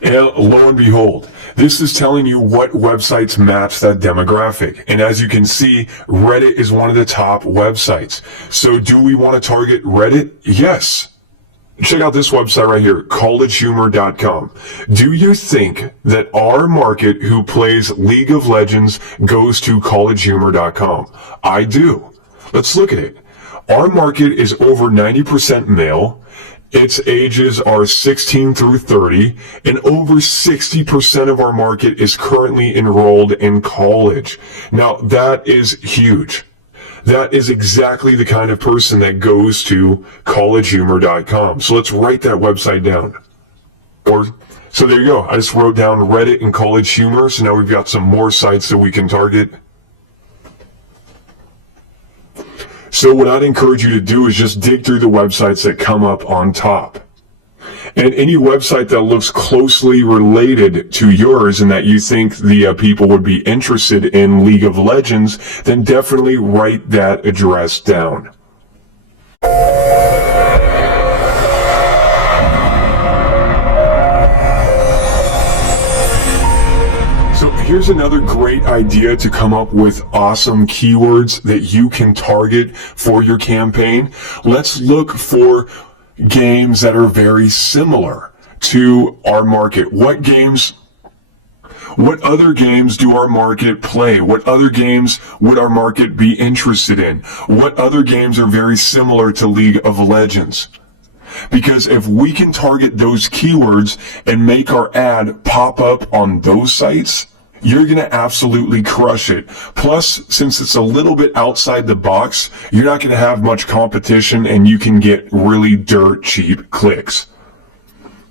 And lo and behold, this is telling you what websites match that demographic. And as you can see, Reddit is one of the top websites. So do we want to target Reddit? Yes. Check out this website right here, collegehumor.com. Do you think that our market who plays League of Legends goes to collegehumor.com? I do. Let's look at it. Our market is over 90% male. Its ages are 16 through 30, and over 60% of our market is currently enrolled in college. Now, that is huge. That is exactly the kind of person that goes to collegehumor.com. So let's write that website down. So there you go. I just wrote down Reddit and College Humor, so now we've got some more sites that we can target. So what I'd encourage you to do is just dig through the websites that come up on top. And any website that looks closely related to yours and that you think the people would be interested in League of Legends, then definitely write that address down. Here's another great idea to come up with awesome keywords that you can target for your campaign. Let's look for games that are very similar to our market. What other games do our market play? What other games would our market be interested in? What other games are very similar to League of Legends? Because if we can target those keywords and make our ad pop up on those sites, you're going to absolutely crush it. Plus, since it's a little bit outside the box, you're not going to have much competition and you can get really dirt cheap clicks.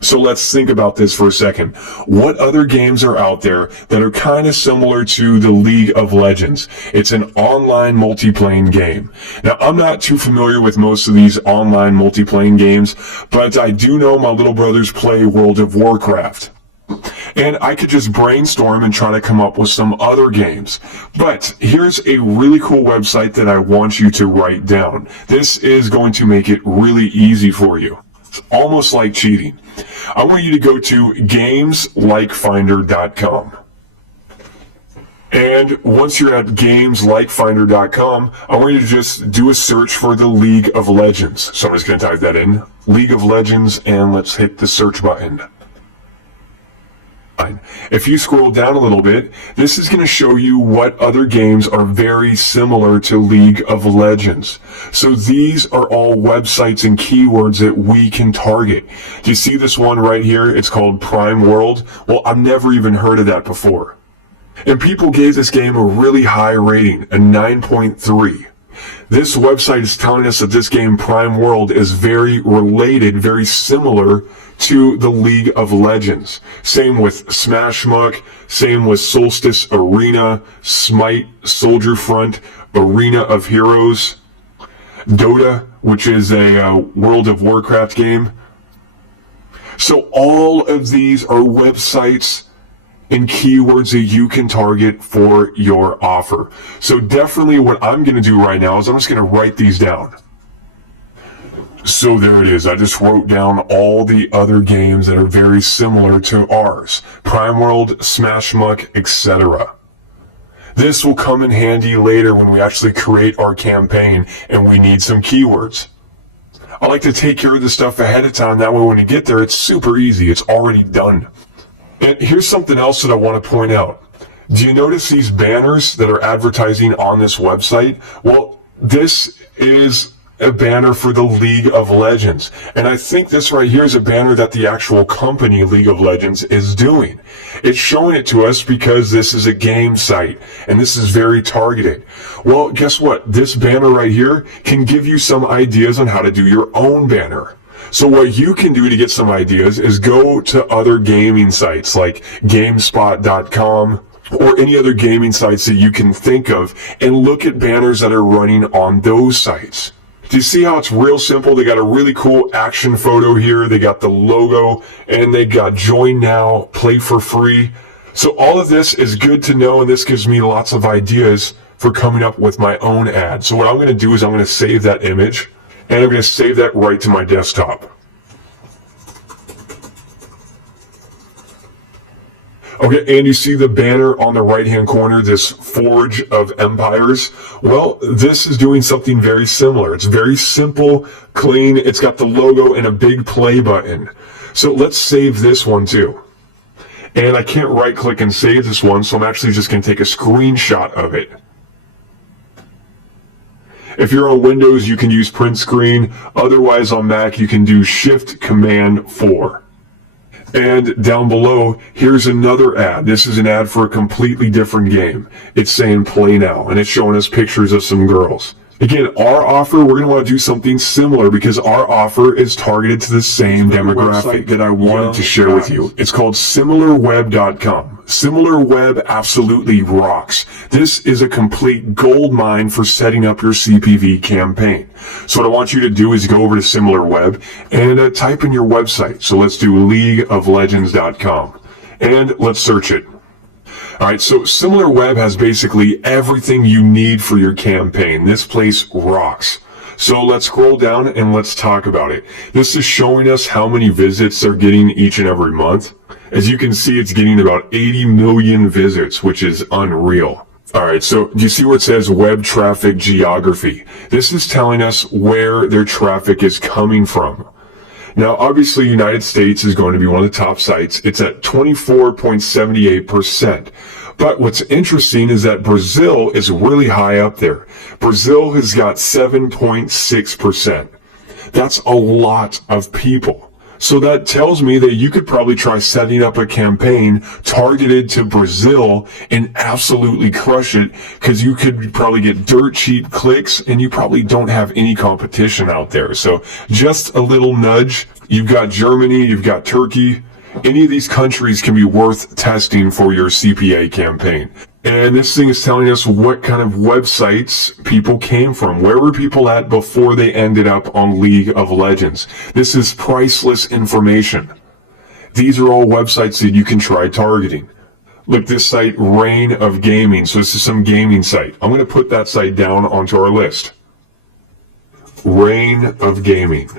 So let's think about this for a second. What other games are out there that are kind of similar to the League of Legends? It's an online multiplayer game. Now, I'm not too familiar with most of these online multiplayer games, but I do know my little brothers play World of Warcraft. And I could just brainstorm and try to come up with some other games. But here's a really cool website that I want you to write down. This is going to make it really easy for you. It's almost like cheating. I want you to go to gameslikefinder.com. And once you're at gameslikefinder.com, I want you to just do a search for the League of Legends. So I'm just going to type that in, League of Legends, and let's hit the search button. If you scroll down a little bit, this is going to show you what other games are very similar to League of Legends. So these are all websites and keywords that we can target. Do you see this one right here? It's called Prime World. Well, I've never even heard of that before. And people gave this game a really high rating, a 9.3. This website is telling us that this game, Prime World, is very related, very similar to the League of Legends. Same with Smash Muck, same with Solstice Arena, Smite, Soldier Front, Arena of Heroes, Dota, which is a World of Warcraft game. So all of these are websites and keywords that you can target for your offer. So definitely what I'm going to do right now is I'm just going to write these down. So there it is. I just wrote down all the other games that are very similar to ours. Prime World, Smash Muck, etc. This will come in handy later when we actually create our campaign and we need some keywords. I like to take care of this stuff ahead of time. That way when you get there, it's super easy. It's already done. And here's something else that I want to point out. Do you notice these banners that are advertising on this website? Well, this is a banner for the League of Legends. And I think this right here is a banner that the actual company League of Legends is doing. It's showing it to us because this is a game site and this is very targeted. Well, guess what? This banner right here can give you some ideas on how to do your own banner. So what you can do to get some ideas is go to other gaming sites like GameSpot.com or any other gaming sites that you can think of and look at banners that are running on those sites. Do you see how it's real simple? They got a really cool action photo here. They got the logo and they got join now, play for free. So all of this is good to know and this gives me lots of ideas for coming up with my own ad. So what I'm going to do is I'm going to save that image. And I'm going to save that right to my desktop. Okay, and you see the banner on the right-hand corner, this Forge of Empires? Well, this is doing something very similar. It's very simple, clean. It's got the logo and a big play button. So let's save this one too. And I can't right-click and save this one, so I'm actually just going to take a screenshot of it. If you're on Windows, you can use print screen. Otherwise, on Mac, you can do Shift Command 4. And down below, here's another ad. This is an ad for a completely different game. It's saying play now, and it's showing us pictures of some girls. Again, our offer, we're going to want to do something similar because our offer is targeted to the same demographic that I wanted to share with you. It's called SimilarWeb.com. SimilarWeb absolutely rocks. This is a complete gold mine for setting up your CPV campaign. So what I want you to do is go over to SimilarWeb and type in your website. So let's do LeagueOfLegends.com and let's search it. Alright, so SimilarWeb has basically everything you need for your campaign. This place rocks. So let's scroll down and let's talk about it. This is showing us how many visits they're getting each and every month. As you can see, it's getting about 80 million visits, which is unreal. Alright, so do you see where it says web traffic geography? This is telling us where their traffic is coming from. Now, obviously, United States is going to be one of the top sites. It's at 24.78%. But what's interesting is that Brazil is really high up there. Brazil has got 7.6%. That's a lot of people. So that tells me that you could probably try setting up a campaign targeted to Brazil and absolutely crush it because you could probably get dirt cheap clicks and you probably don't have any competition out there. So just a little nudge. You've got Germany, you've got Turkey. Any of these countries can be worth testing for your CPA campaign. And this thing is telling us what kind of websites people came from. Where were people at before they ended up on League of Legends? This is priceless information. These are all websites that you can try targeting. Look, this site, Reign of Gaming. So this is some gaming site. I'm going to put that site down onto our list. Reign of Gaming.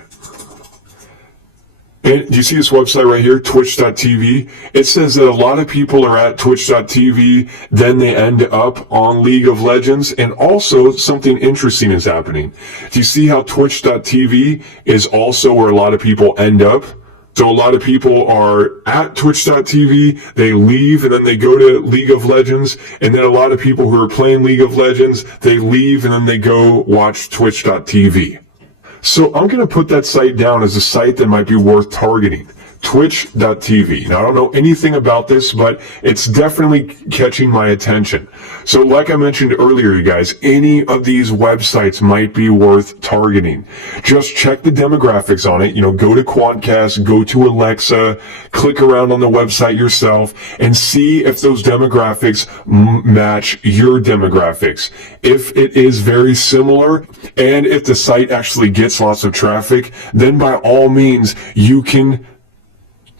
And do you see this website right here, twitch.tv? It says that a lot of people are at twitch.tv, then they end up on League of Legends, and also something interesting is happening. Do you see how twitch.tv is also where a lot of people end up? So a lot of people are at twitch.tv, they leave, and then they go to League of Legends, and then a lot of people who are playing League of Legends, they leave, and then they go watch twitch.tv. So I'm going to put that site down as a site that might be worth targeting. Twitch.tv. Now, I don't know anything about this, but it's definitely catching my attention. So like I mentioned earlier, you guys, any of these websites might be worth targeting. Just check the demographics on it. Go to Quantcast, go to Alexa, click around on the website yourself, and see if those demographics match your demographics. If it is very similar, and if the site actually gets lots of traffic, then by all means, you can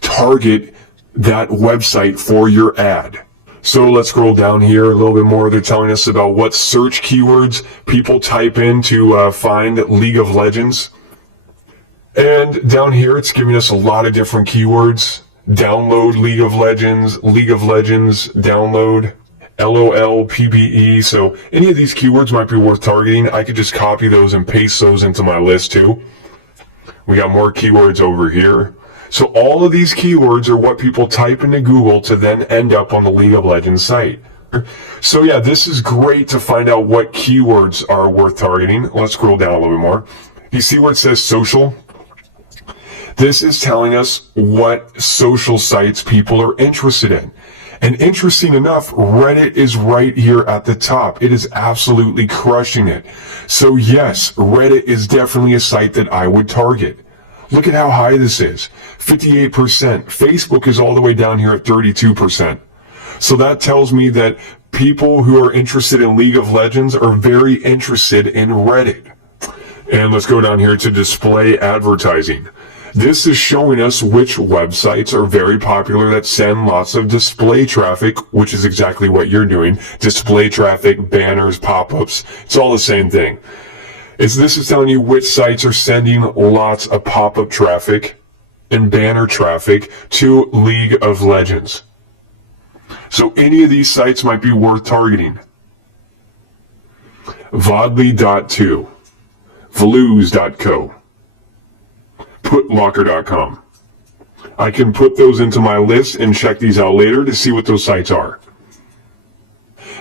target that website for your ad. So let's scroll down here a little bit more. They're telling us about what search keywords people type in to find League of Legends. And down here, it's giving us a lot of different keywords. Download League of Legends, download, LOL, PBE. So any of these keywords might be worth targeting. I could just copy those and paste those into my list too. We got more keywords over here. So all of these keywords are what people type into Google to then end up on the League of Legends site. So yeah, this is great to find out what keywords are worth targeting. Let's scroll down a little bit more. You see where it says social? This is telling us what social sites people are interested in. And interesting enough, Reddit is right here at the top. It is absolutely crushing it. So yes, Reddit is definitely a site that I would target. Look at how high this is, 58%. Facebook is all the way down here at 32%. So that tells me that people who are interested in League of Legends are very interested in Reddit. And let's go down here to display advertising. This is showing us which websites are very popular that send lots of display traffic, which is exactly what you're doing. Display traffic, banners, pop-ups, it's all the same thing. This is telling you which sites are sending lots of pop-up traffic and banner traffic to League of Legends. So any of these sites might be worth targeting. Vodly.to, Valoos.co, Putlocker.com. I can put those into my list and check these out later to see what those sites are.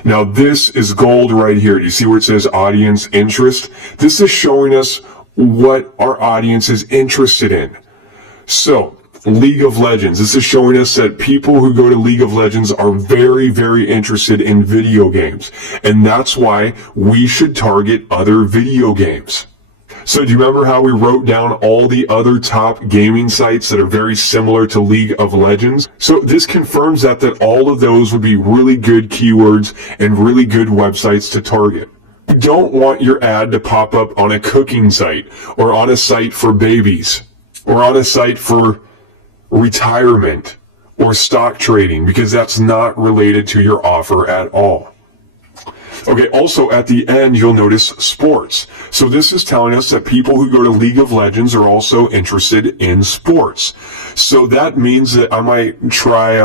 Now this is gold right here. Do you see where it says audience interest? This is showing us what our audience is interested in. So, League of Legends. This is showing us that people who go to League of Legends are very, very interested in video games. And that's why we should target other video games. So do you remember how we wrote down all the other top gaming sites that are very similar to League of Legends? So this confirms that all of those would be really good keywords and really good websites to target. You don't want your ad to pop up on a cooking site or on a site for babies or on a site for retirement or stock trading, because that's not related to your offer at all. Okay, also at the end, you'll notice sports. So this is telling us that people who go to League of Legends are also interested in sports. So that means that I might try,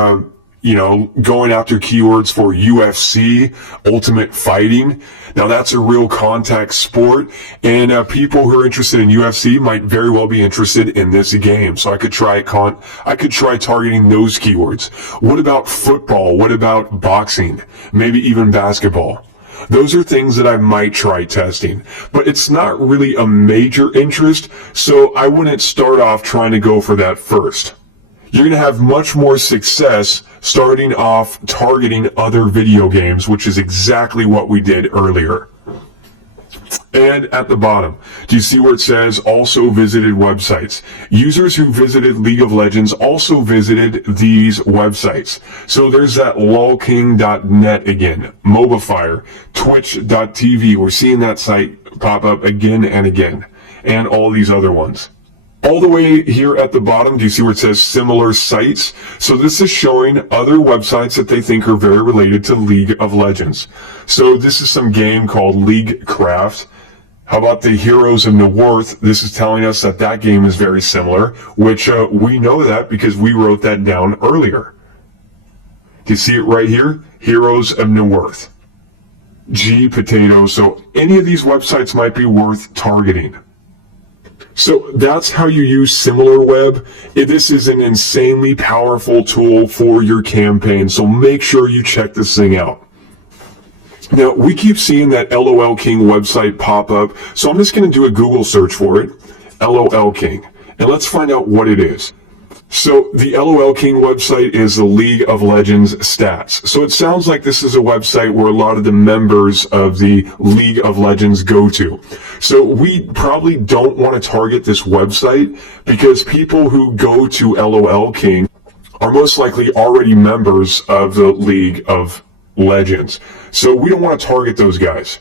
going after keywords for UFC, Ultimate Fighting. Now that's a real contact sport, and people who are interested in UFC might very well be interested in this game. So I could try targeting those keywords. What about football? What about boxing? Maybe even basketball. Those are things that I might try testing, but it's not really a major interest, so I wouldn't start off trying to go for that first. You're going to have much more success starting off targeting other video games, which is exactly what we did earlier. And at the bottom, do you see where it says also visited websites? Users who visited League of Legends also visited these websites. So there's that lolking.net again, Mobifier, Twitch.tv. We're seeing that site pop up again and again, and all these other ones. All the way here at the bottom, do you see where it says similar sites? So this is showing other websites that they think are very related to League of Legends. So this is some game called League Craft. How about the Heroes of Neworth? This is telling us that that game is very similar, which we know that because we wrote that down earlier. Do you see it right here? Heroes of Neworth. G Potato. So any of these websites might be worth targeting. So that's how you use SimilarWeb. This is an insanely powerful tool for your campaign, so make sure you check this thing out. Now, we keep seeing that LOL King website pop up, so I'm just going to do a Google search for it, LOL King, and let's find out what it is. So the LOL King website is the League of Legends stats. So it sounds like this is a website where a lot of the members of the League of Legends go to. So we probably don't want to target this website because people who go to LOL King are most likely already members of the League of Legends. So we don't want to target those guys.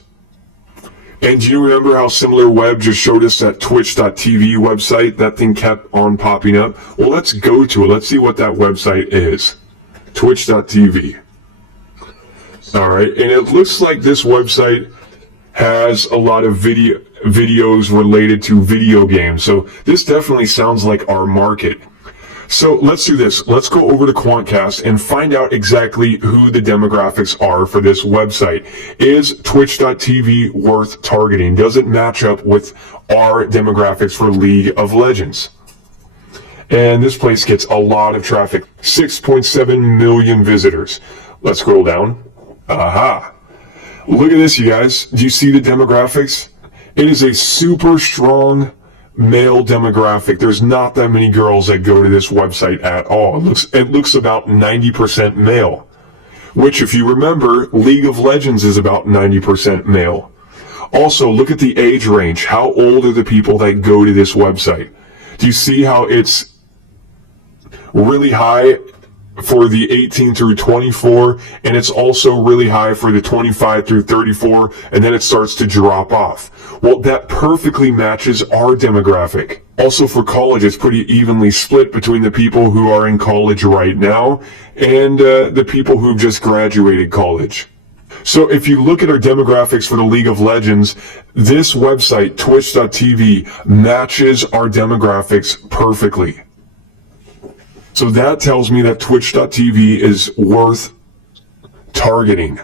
And do you remember how SimilarWeb just showed us that twitch.tv website? That thing kept on popping up. Well, let's go to it. Let's see what that website is. Twitch.tv. All right. And it looks like this website has a lot of videos related to video games. So this definitely sounds like our market. So let's do this. Let's go over to Quantcast and find out exactly who the demographics are for this website. Is twitch.tv worth targeting? Does it match up with our demographics for League of Legends? And this place gets a lot of traffic. 6.7 million visitors. Let's scroll down. Aha. Look at this, you guys. Do you see the demographics? It is a super strong male demographic. There's not that many girls that go to this website at all. It looks about 90% male, which, if you remember, League of Legends is about 90% male. Also, look at the age range. How old are the people that go to this website? Do you see how it's really high for the 18 through 24, and it's also really high for the 25 through 34, and then it starts to drop off? Well, that perfectly matches our demographic. Also, for college, it's pretty evenly split between the people who are in college right now and the people who've just graduated college. So if you look at our demographics for the League of Legends, this website, twitch.tv, matches our demographics perfectly. So that tells me that twitch.tv is worth targeting.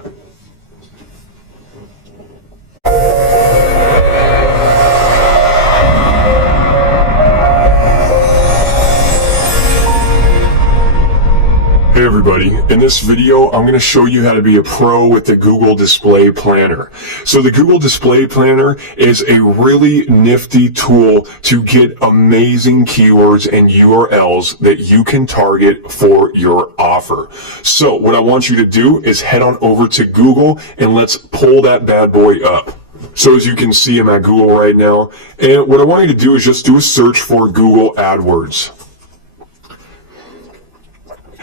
Hey everybody, in this video I'm going to show you how to be a pro with the Google Display Planner. So the Google Display Planner is a really nifty tool to get amazing keywords and URLs that you can target for your offer. So what I want you to do is head on over to Google and let's pull that bad boy up. So as you can see, I'm at Google right now, and what I want you to do is just do a search for Google AdWords.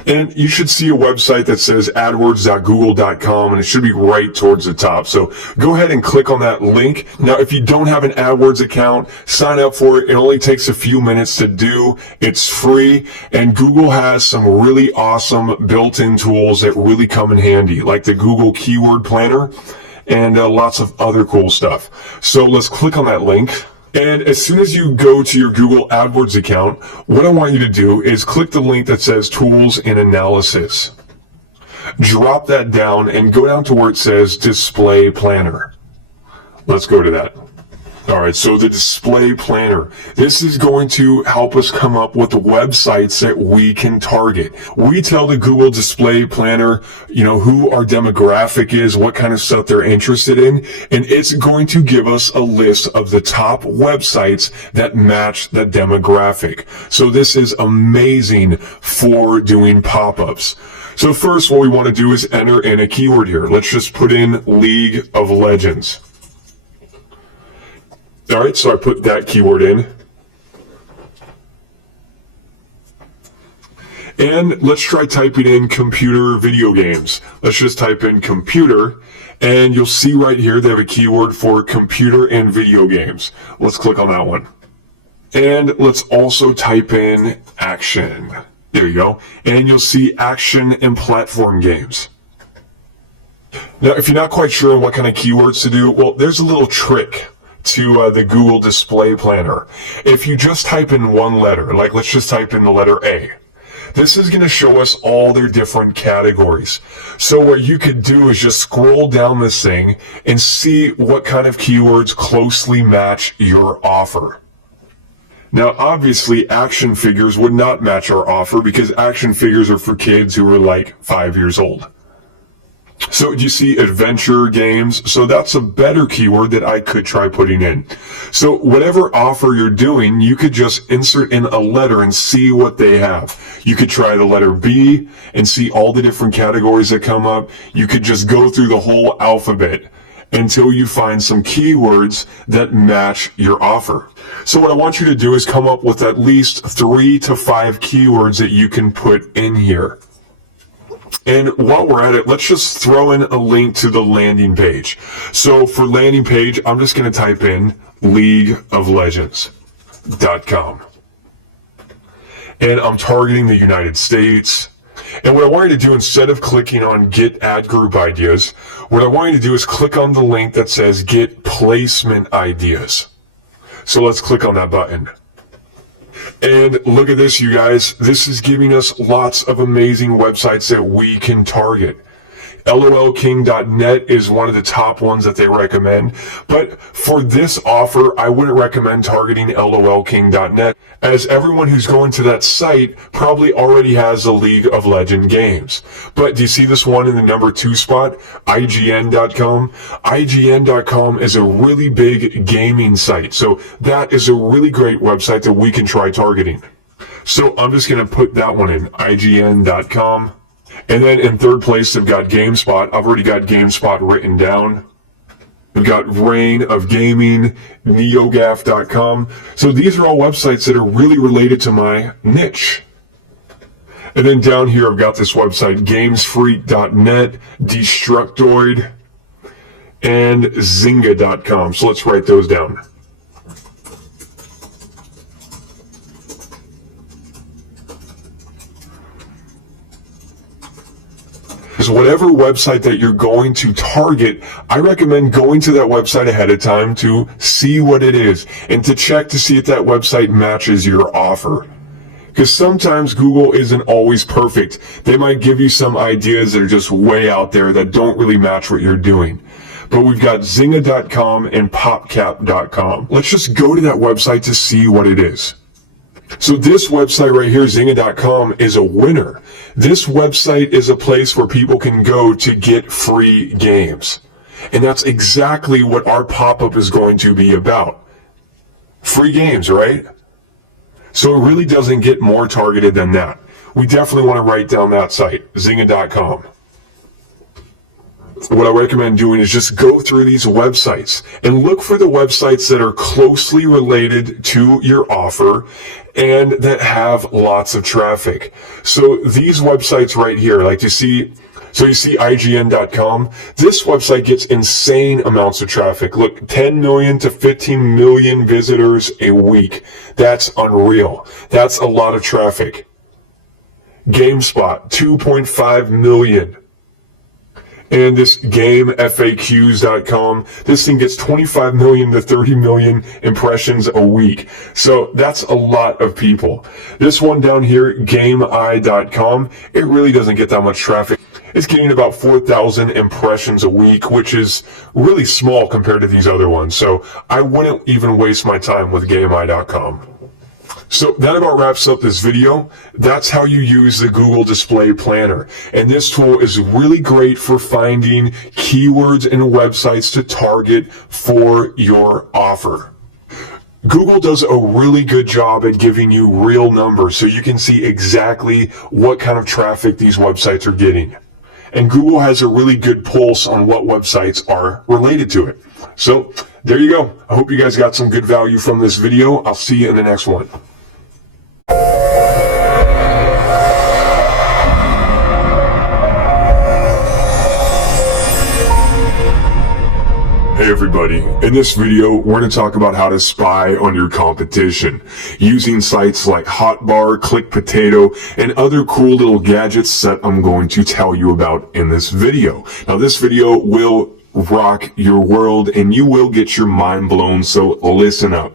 And you should see a website that says adwords.google.com, and it should be right towards the top. So go ahead and click on that link. Now, if you don't have an AdWords account, sign up for it. It only takes a few minutes to do. It's free, and Google has some really awesome built-in tools that really come in handy, like the Google Keyword Planner and lots of other cool stuff. So let's click on that link. And as soon as you go to your Google AdWords account, what I want you to do is click the link that says Tools and Analysis. Drop that down and go down to where it says Display Planner. Let's go to that. All right, so the Display Planner. This is going to help us come up with the websites that we can target. We tell the Google Display Planner, who our demographic is, what kind of stuff they're interested in, and it's going to give us a list of the top websites that match the demographic. So this is amazing for doing pop-ups. So first, what we want to do is enter in a keyword here. Let's just put in League of Legends. All right, so I put that keyword in. And let's try typing in computer video games. Let's just type in computer, and you'll see right here they have a keyword for computer and video games. Let's click on that one. And let's also type in action. There you go. And you'll see action and platform games. Now, if you're not quite sure what kind of keywords to do, well, there's a little trick to the Google Display Planner. If you just type in one letter, like let's just type in the letter A, this is going to show us all their different categories. So what you could do is just scroll down this thing and see what kind of keywords closely match your offer. Now, obviously, action figures would not match our offer because action figures are for kids who are like 5 years old. So do you see adventure games? So that's a better keyword that I could try putting in. So whatever offer you're doing, you could just insert in a letter and see what they have. You could try the letter B and see all the different categories that come up. You could just go through the whole alphabet until you find some keywords that match your offer. So what I want you to do is come up with at least 3 to 5 keywords that you can put in here. And while we're at it, let's just throw in a link to the landing page. So for landing page, I'm just going to type in leagueoflegends.com. And I'm targeting the United States. And what I want you to do, instead of clicking on get ad group ideas, what I want you to do is click on the link that says get placement ideas. So let's click on that button. And look at this, you guys. This is giving us lots of amazing websites that we can target. LOLking.net is one of the top ones that they recommend. But for this offer, I wouldn't recommend targeting LOLking.net, as everyone who's going to that site probably already has a League of Legends games. But do you see this one in the number 2 spot? IGN.com. IGN.com is a really big gaming site. So that is a really great website that we can try targeting. So I'm just going to put that one in, IGN.com. And then in third place, I've got GameSpot. I've already got GameSpot written down. I've got Reign of Gaming, NeoGaf.com. So these are all websites that are really related to my niche. And then down here, I've got this website, GamesFreak.net, Destructoid, and Zynga.com. So let's write those down. So whatever website that you're going to target, I recommend going to that website ahead of time to see what it is and to check to see if that website matches your offer. Because sometimes Google isn't always perfect. They might give you some ideas that are just way out there that don't really match what you're doing. But we've got Zynga.com and PopCap.com. Let's just go to that website to see what it is. So this website right here, Zynga.com, is a winner. This website is a place where people can go to get free games. And that's exactly what our pop-up is going to be about. Free games, right? So it really doesn't get more targeted than that. We definitely want to write down that site, Zynga.com. What I recommend doing is just go through these websites and look for the websites that are closely related to your offer and that have lots of traffic. So these websites right here, like you see IGN.com, this website gets insane amounts of traffic. Look, 10 million to 15 million visitors a week. That's unreal. That's a lot of traffic. GameSpot, 2.5 million. And this GameFAQs.com, this thing gets 25 million to 30 million impressions a week. So that's a lot of people. This one down here, GameEye.com, it really doesn't get that much traffic. It's getting about 4,000 impressions a week, which is really small compared to these other ones. So I wouldn't even waste my time with GameEye.com. So that about wraps up this video. That's how you use the Google Display Planner. And this tool is really great for finding keywords and websites to target for your offer. Google does a really good job at giving you real numbers so you can see exactly what kind of traffic these websites are getting. And Google has a really good pulse on what websites are related to it. So there you go. I hope you guys got some good value from this video. I'll see you in the next one. Hey everybody, in this video we're going to talk about how to spy on your competition using sites like Hotbar, ClickPotato, and other cool little gadgets that I'm going to tell you about in this video. Now this video will rock your world and you will get your mind blown, so listen up.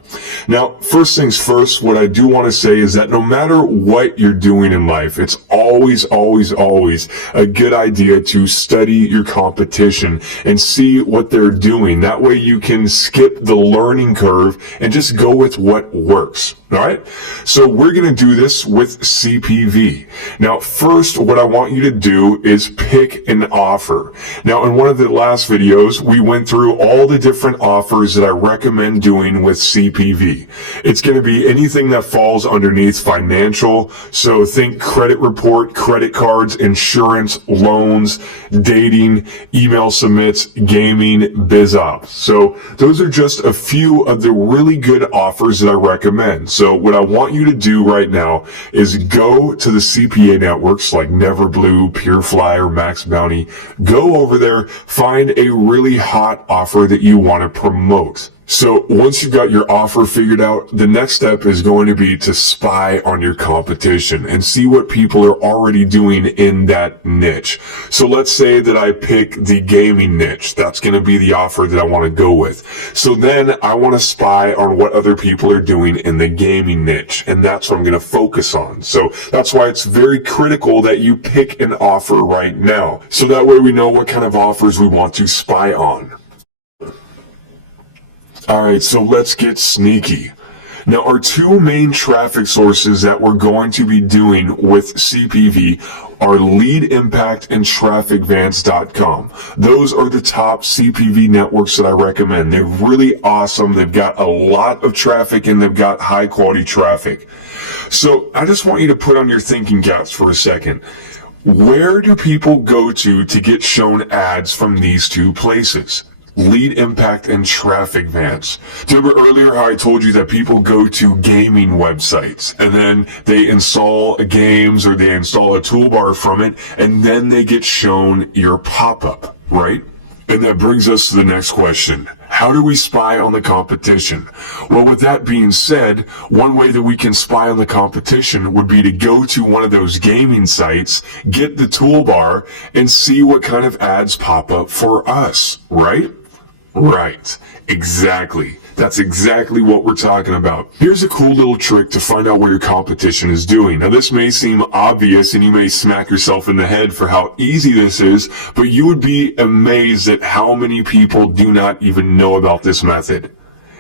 Now, first things first, what I do want to say is that no matter what you're doing in life, it's always a good idea to study your competition and see what they're doing. That way you can skip the learning curve and just go with what works. All right, so we're going to do this with CPV. Now, first, what I want you to do is pick an offer. Now, in one of the last videos, we went through all the different offers that I recommend doing with CPV. It's going to be anything that falls underneath financial. So think credit report, credit cards, insurance, loans, dating, email submits, gaming, biz ops. So those are just a few of the really good offers that I recommend. So what I want you to do right now is go to the CPA networks like Neverblue, PureFly, or Max Bounty. Go over there, find a really hot offer that you want to promote. So once you've got your offer figured out, the next step is going to be to spy on your competition and see what people are already doing in that niche. So let's say that I pick the gaming niche. That's going to be the offer that I want to go with. So then I want to spy on what other people are doing in the gaming niche, and that's what I'm going to focus on. So that's why it's very critical that you pick an offer right now. So that way we know what kind of offers we want to spy on. Alright, so let's get sneaky. Now, our two main traffic sources that we're going to be doing with CPV are Lead Impact and TrafficVance.com. Those are the top CPV networks that I recommend. They're really awesome. They've got a lot of traffic and they've got high quality traffic. So I just want you to put on your thinking caps for a second. Where do people go to get shown ads from these two places? Lead Impact and TrafficVance. Do you remember earlier how I told you that people go to gaming websites and then they install games or they install a toolbar from it and then they get shown your pop-up, right? And that brings us to the next question. How do we spy on the competition? Well, with that being said, one way that we can spy on the competition would be to go to one of those gaming sites, get the toolbar, and see what kind of ads pop up for us, right? Right. Exactly. That's exactly what we're talking about. Here's a cool little trick to find out what your competition is doing. Now, this may seem obvious and you may smack yourself in the head for how easy this is, but you would be amazed at how many people do not even know about this method.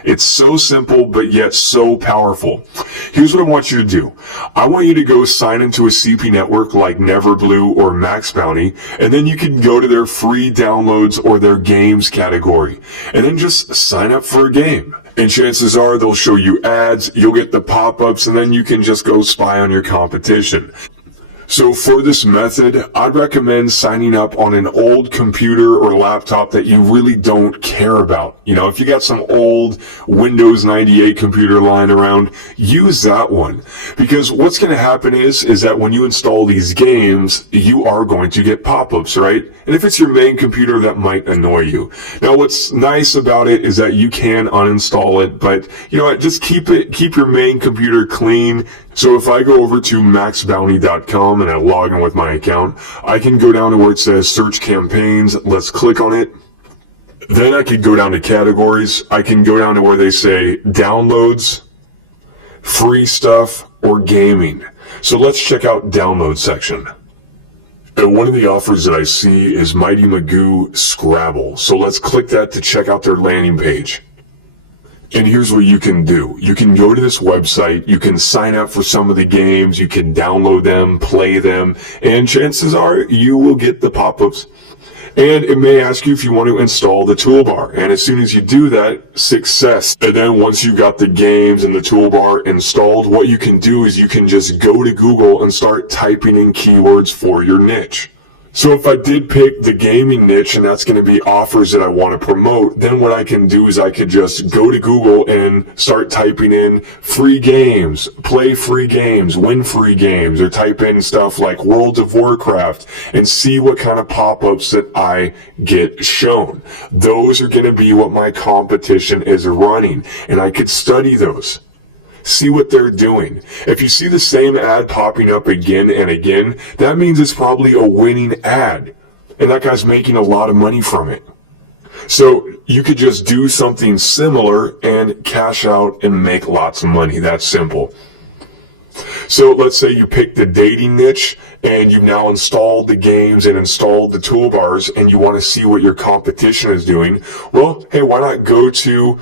It's so simple, but yet so powerful. Here's what I want you to do. I want you to go sign into a CP network like Neverblue or Max Bounty, and then you can go to their free downloads or their games category, and then just sign up for a game. And chances are they'll show you ads, you'll get the pop-ups, and then you can just go spy on your competition. So for this method, I'd recommend signing up on an old computer or laptop that you really don't care about. You know, if you got some old Windows 98 computer lying around, use that one. Because what's going to happen is that when you install these games, you are going to get pop-ups, right? And if it's your main computer, that might annoy you. Now, what's nice about it is that you can uninstall it, but you know what, just keep your main computer clean. So if I go over to maxbounty.com and I log in with my account, I can go down to where it says search campaigns. Let's click on it. Then I could go down to categories. I can go down to where they say downloads, free stuff, or gaming. So let's check out download section. And one of the offers that I see is Mighty Magoo Scrabble. So let's click that to check out their landing page. And here's what you can do. You can go to this website, you can sign up for some of the games, you can download them, play them, and chances are you will get the pop-ups. And it may ask you if you want to install the toolbar. And as soon as you do that, success. And then once you've got the games and the toolbar installed, what you can do is you can just go to Google and start typing in keywords for your niche. So if I did pick the gaming niche and that's going to be offers that I want to promote, then what I can do is I could just go to Google and start typing in free games, play free games, win free games, or type in stuff like World of Warcraft and see what kind of pop-ups that I get shown. Those are going to be what my competition is running, and I could study those. See what they're doing. If you see the same ad popping up again and again, that means it's probably a winning ad. And that guy's making a lot of money from it. So you could just do something similar and cash out and make lots of money. That's simple. So let's say you pick the dating niche and you've now installed the games and installed the toolbars and you want to see what your competition is doing. Well, hey, why not go to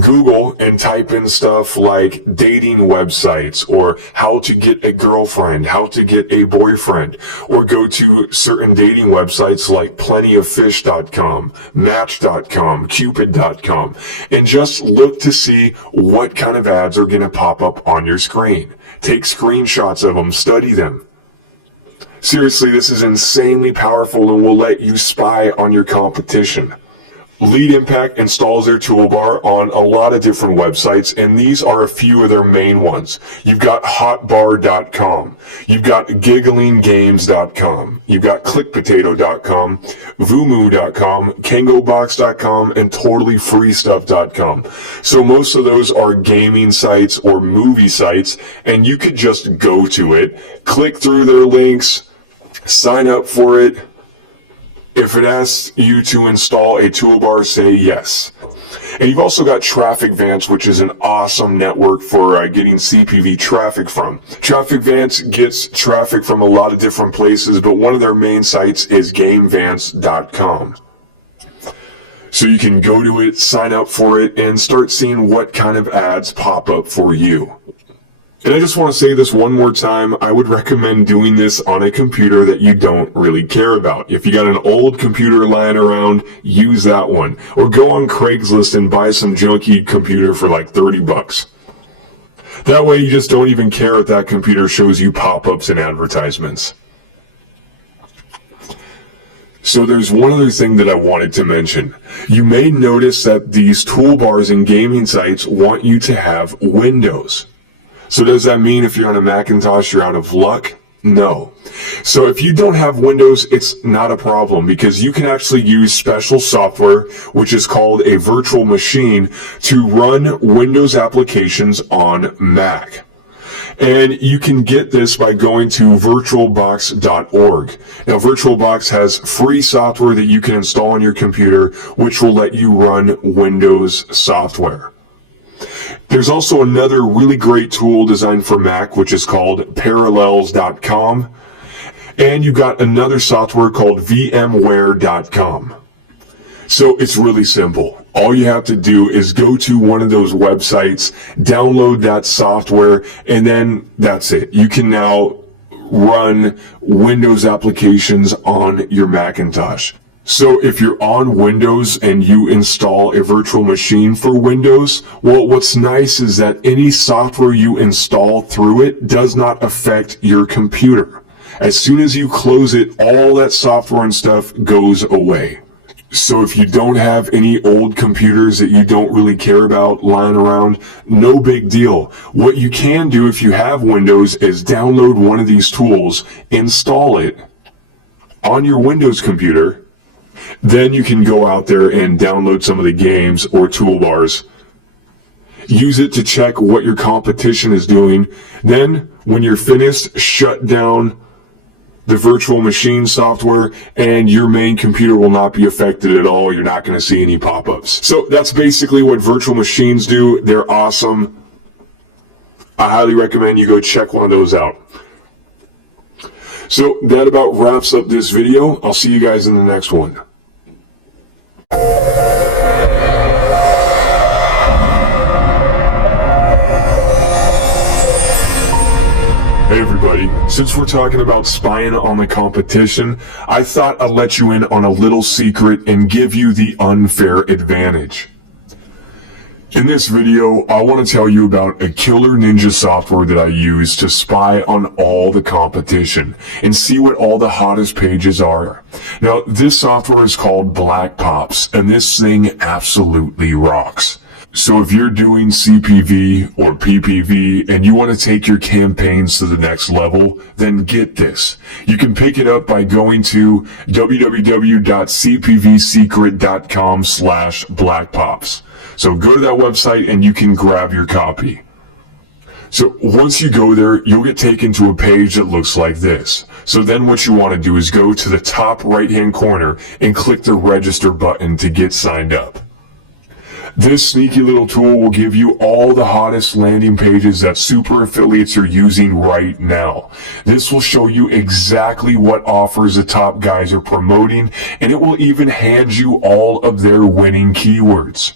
Google and type in stuff like dating websites or how to get a girlfriend, how to get a boyfriend, or go to certain dating websites like plentyoffish.com, match.com, cupid.com, and just look to see what kind of ads are going to pop up on your screen. Take screenshots of them, study them. Seriously, this is insanely powerful and will let you spy on your competition. Lead Impact installs their toolbar on a lot of different websites, and these are a few of their main ones. You've got hotbar.com, you've got gigglinggames.com, you've got clickpotato.com, vumu.com, kangobox.com, and totallyfreestuff.com. So most of those are gaming sites or movie sites, and you could just go to it, click through their links, sign up for it. If it asks you to install a toolbar, say yes. And you've also got TrafficVance, which is an awesome network for getting CPV traffic from. TrafficVance gets traffic from a lot of different places, but one of their main sites is GameVance.com. So you can go to it, sign up for it, and start seeing what kind of ads pop up for you. And I just want to say this one more time. I would recommend doing this on a computer that you don't really care about. If you got an old computer lying around, use that one. Or go on Craigslist and buy some junky computer for like $30. That way you just don't even care if that computer shows you pop-ups and advertisements. So there's one other thing that I wanted to mention. You may notice that these toolbars in gaming sites want you to have Windows. So does that mean if you're on a Macintosh, you're out of luck? No. So if you don't have Windows, it's not a problem because you can actually use special software, which is called a virtual machine, to run Windows applications on Mac. And you can get this by going to virtualbox.org. Now, VirtualBox has free software that you can install on your computer, which will let you run Windows software. There's also another really great tool designed for Mac, which is called parallels.com. And you've got another software called vmware.com. So it's really simple. All you have to do is go to one of those websites, download that software, and then that's it. You can now run Windows applications on your Macintosh. So if you're on Windows and you install a virtual machine for Windows, well, what's nice is that any software you install through it does not affect your computer. As soon as you close it, all that software and stuff goes away. So if you don't have any old computers that you don't really care about lying around, no big deal. What you can do if you have Windows is download one of these tools, install it on your Windows computer. Then you can go out there and download some of the games or toolbars. Use it to check what your competition is doing. Then, when you're finished, shut down the virtual machine software and your main computer will not be affected at all. You're not going to see any pop-ups. So that's basically what virtual machines do. They're awesome. I highly recommend you go check one of those out. So that about wraps up this video. I'll see you guys in the next one. Hey everybody, since we're talking about spying on the competition, I thought I'd let you in on a little secret and give you the unfair advantage. In this video, I want to tell you about a killer ninja software that I use to spy on all the competition and see what all the hottest pages are. Now, this software is called Black Pops, and this thing absolutely rocks. So if you're doing CPV or PPV and you want to take your campaigns to the next level, then get this. You can pick it up by going to www.cpvsecret.com/blackpops. So go to that website and you can grab your copy. So once you go there, you'll get taken to a page that looks like this. So then what you want to do is go to the top right-hand corner and click the register button to get signed up. This sneaky little tool will give you all the hottest landing pages that super affiliates are using right now. This will show you exactly what offers the top guys are promoting, and it will even hand you all of their winning keywords.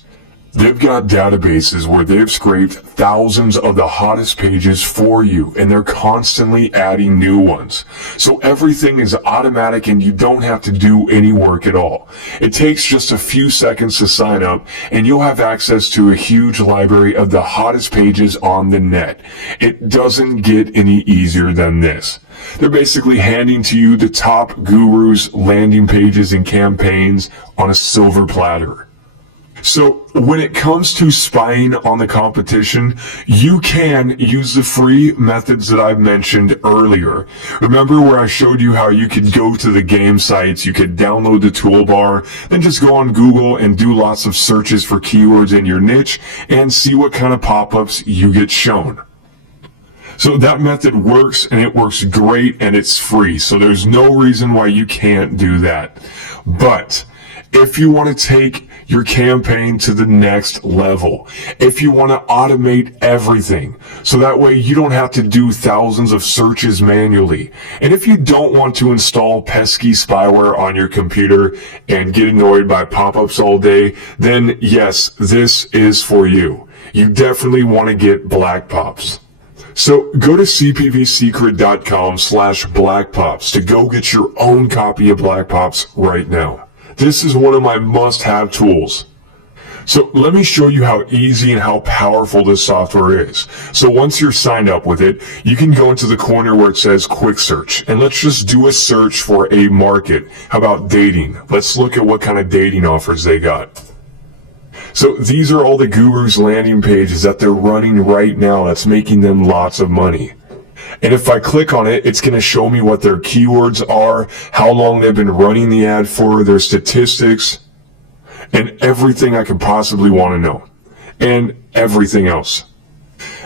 They've got databases where they've scraped thousands of the hottest pages for you, and they're constantly adding new ones. So everything is automatic and you don't have to do any work at all. It takes just a few seconds to sign up, and you'll have access to a huge library of the hottest pages on the net. It doesn't get any easier than this. They're basically handing to you the top gurus, landing pages, and campaigns on a silver platter. So when it comes to spying on the competition, you can use the free methods that I've mentioned earlier. Remember where I showed you how you could go to the game sites, you could download the toolbar, then just go on Google and do lots of searches for keywords in your niche and see what kind of pop-ups you get shown. So that method works, and it works great, and it's free. So there's no reason why you can't do that. But if you want to take your campaign to the next level, if you want to automate everything, so that way you don't have to do thousands of searches manually, and if you don't want to install pesky spyware on your computer and get annoyed by pop-ups all day, then yes, this is for you. You definitely want to get Black Pops. So go to cpvsecret.com/blackpops to go get your own copy of Black Pops right now. This is one of my must-have tools. So let me show you how easy and how powerful this software is. So once you're signed up with it, you can go into the corner where it says Quick Search, and let's just do a search for a market. How about dating? Let's look at what kind of dating offers they got. So these are all the gurus' landing pages that they're running right now that's making them lots of money. And if I click on it, it's going to show me what their keywords are, how long they've been running the ad for, their statistics, and everything I could possibly want to know, and everything else.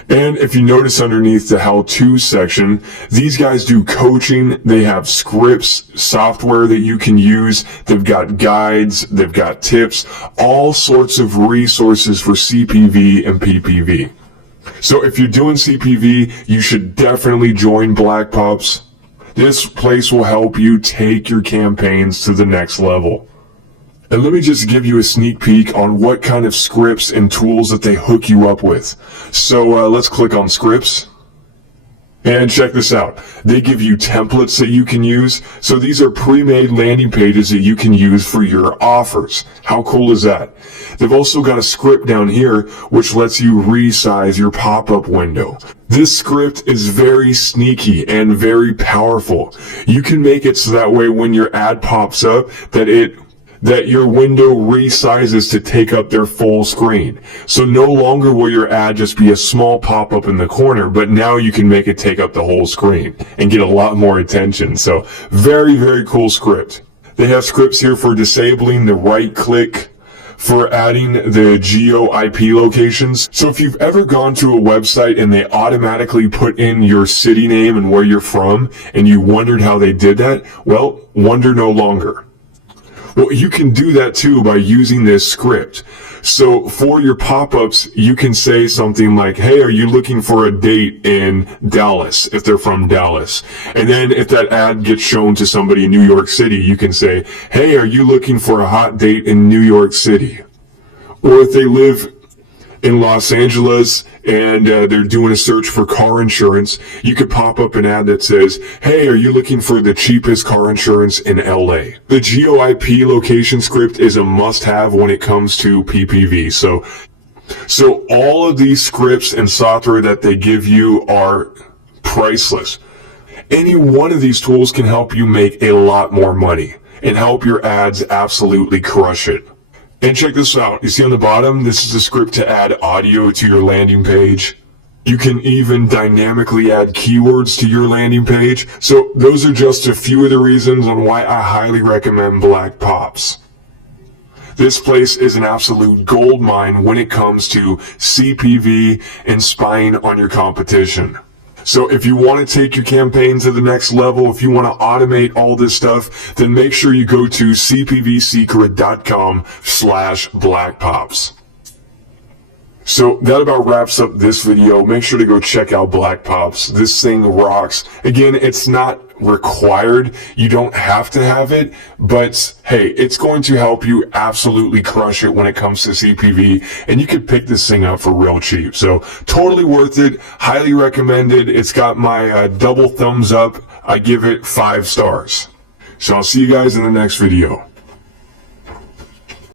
And if you notice underneath the how-to section, these guys do coaching, they have scripts, software that you can use, they've got guides, they've got tips, all sorts of resources for CPV and PPV. So if you're doing CPV, you should definitely join Black Pops. This place will help you take your campaigns to the next level. And let me just give you a sneak peek on what kind of scripts and tools that they hook you up with. So let's click on scripts. And check this out. They give you templates that you can use. So these are pre-made landing pages that you can use for your offers. How cool is that? They've also got a script down here which lets you resize your pop-up window. This script is very sneaky and very powerful. You can make it so that way when your ad pops up that your window resizes to take up their full screen. So no longer will your ad just be a small pop-up in the corner, but now you can make it take up the whole screen and get a lot more attention. So very, very cool script. They have scripts here for disabling the right click, for adding the geo IP locations. So if you've ever gone to a website and they automatically put in your city name and where you're from, and you wondered how they did that, well, wonder no longer. Well, you can do that too by using this script. So for your pop-ups, you can say something like, hey, are you looking for a date in Dallas, if they're from Dallas? And then if that ad gets shown to somebody in New York City, you can say, hey, are you looking for a hot date in New York City? Or if they live in Los Angeles and they're doing a search for car insurance, you could pop up an ad that says, hey, are you looking for the cheapest car insurance in LA? The geo IP location script is a must-have when it comes to PPV. So all of these scripts and software that they give you are priceless. Any one of these tools can help you make a lot more money and help your ads absolutely crush it. And check this out. You see on the bottom, this is a script to add audio to your landing page. You can even dynamically add keywords to your landing page. So those are just a few of the reasons on why I highly recommend Black Pops. This place is an absolute gold mine when it comes to CPV and spying on your competition. So if you want to take your campaign to the next level, if you want to automate all this stuff, then make sure you go to cpvsecret.com/blackpops. So that about wraps up this video. Make sure to go check out Black Pops. This thing rocks. Again, it's not required. You don't have to have it, but hey, it's going to help you absolutely crush it when it comes to CPV, and you could pick this thing up for real cheap. So totally worth it. Highly recommended. It's got my double thumbs up. I give it 5 stars. So I'll see you guys in the next video.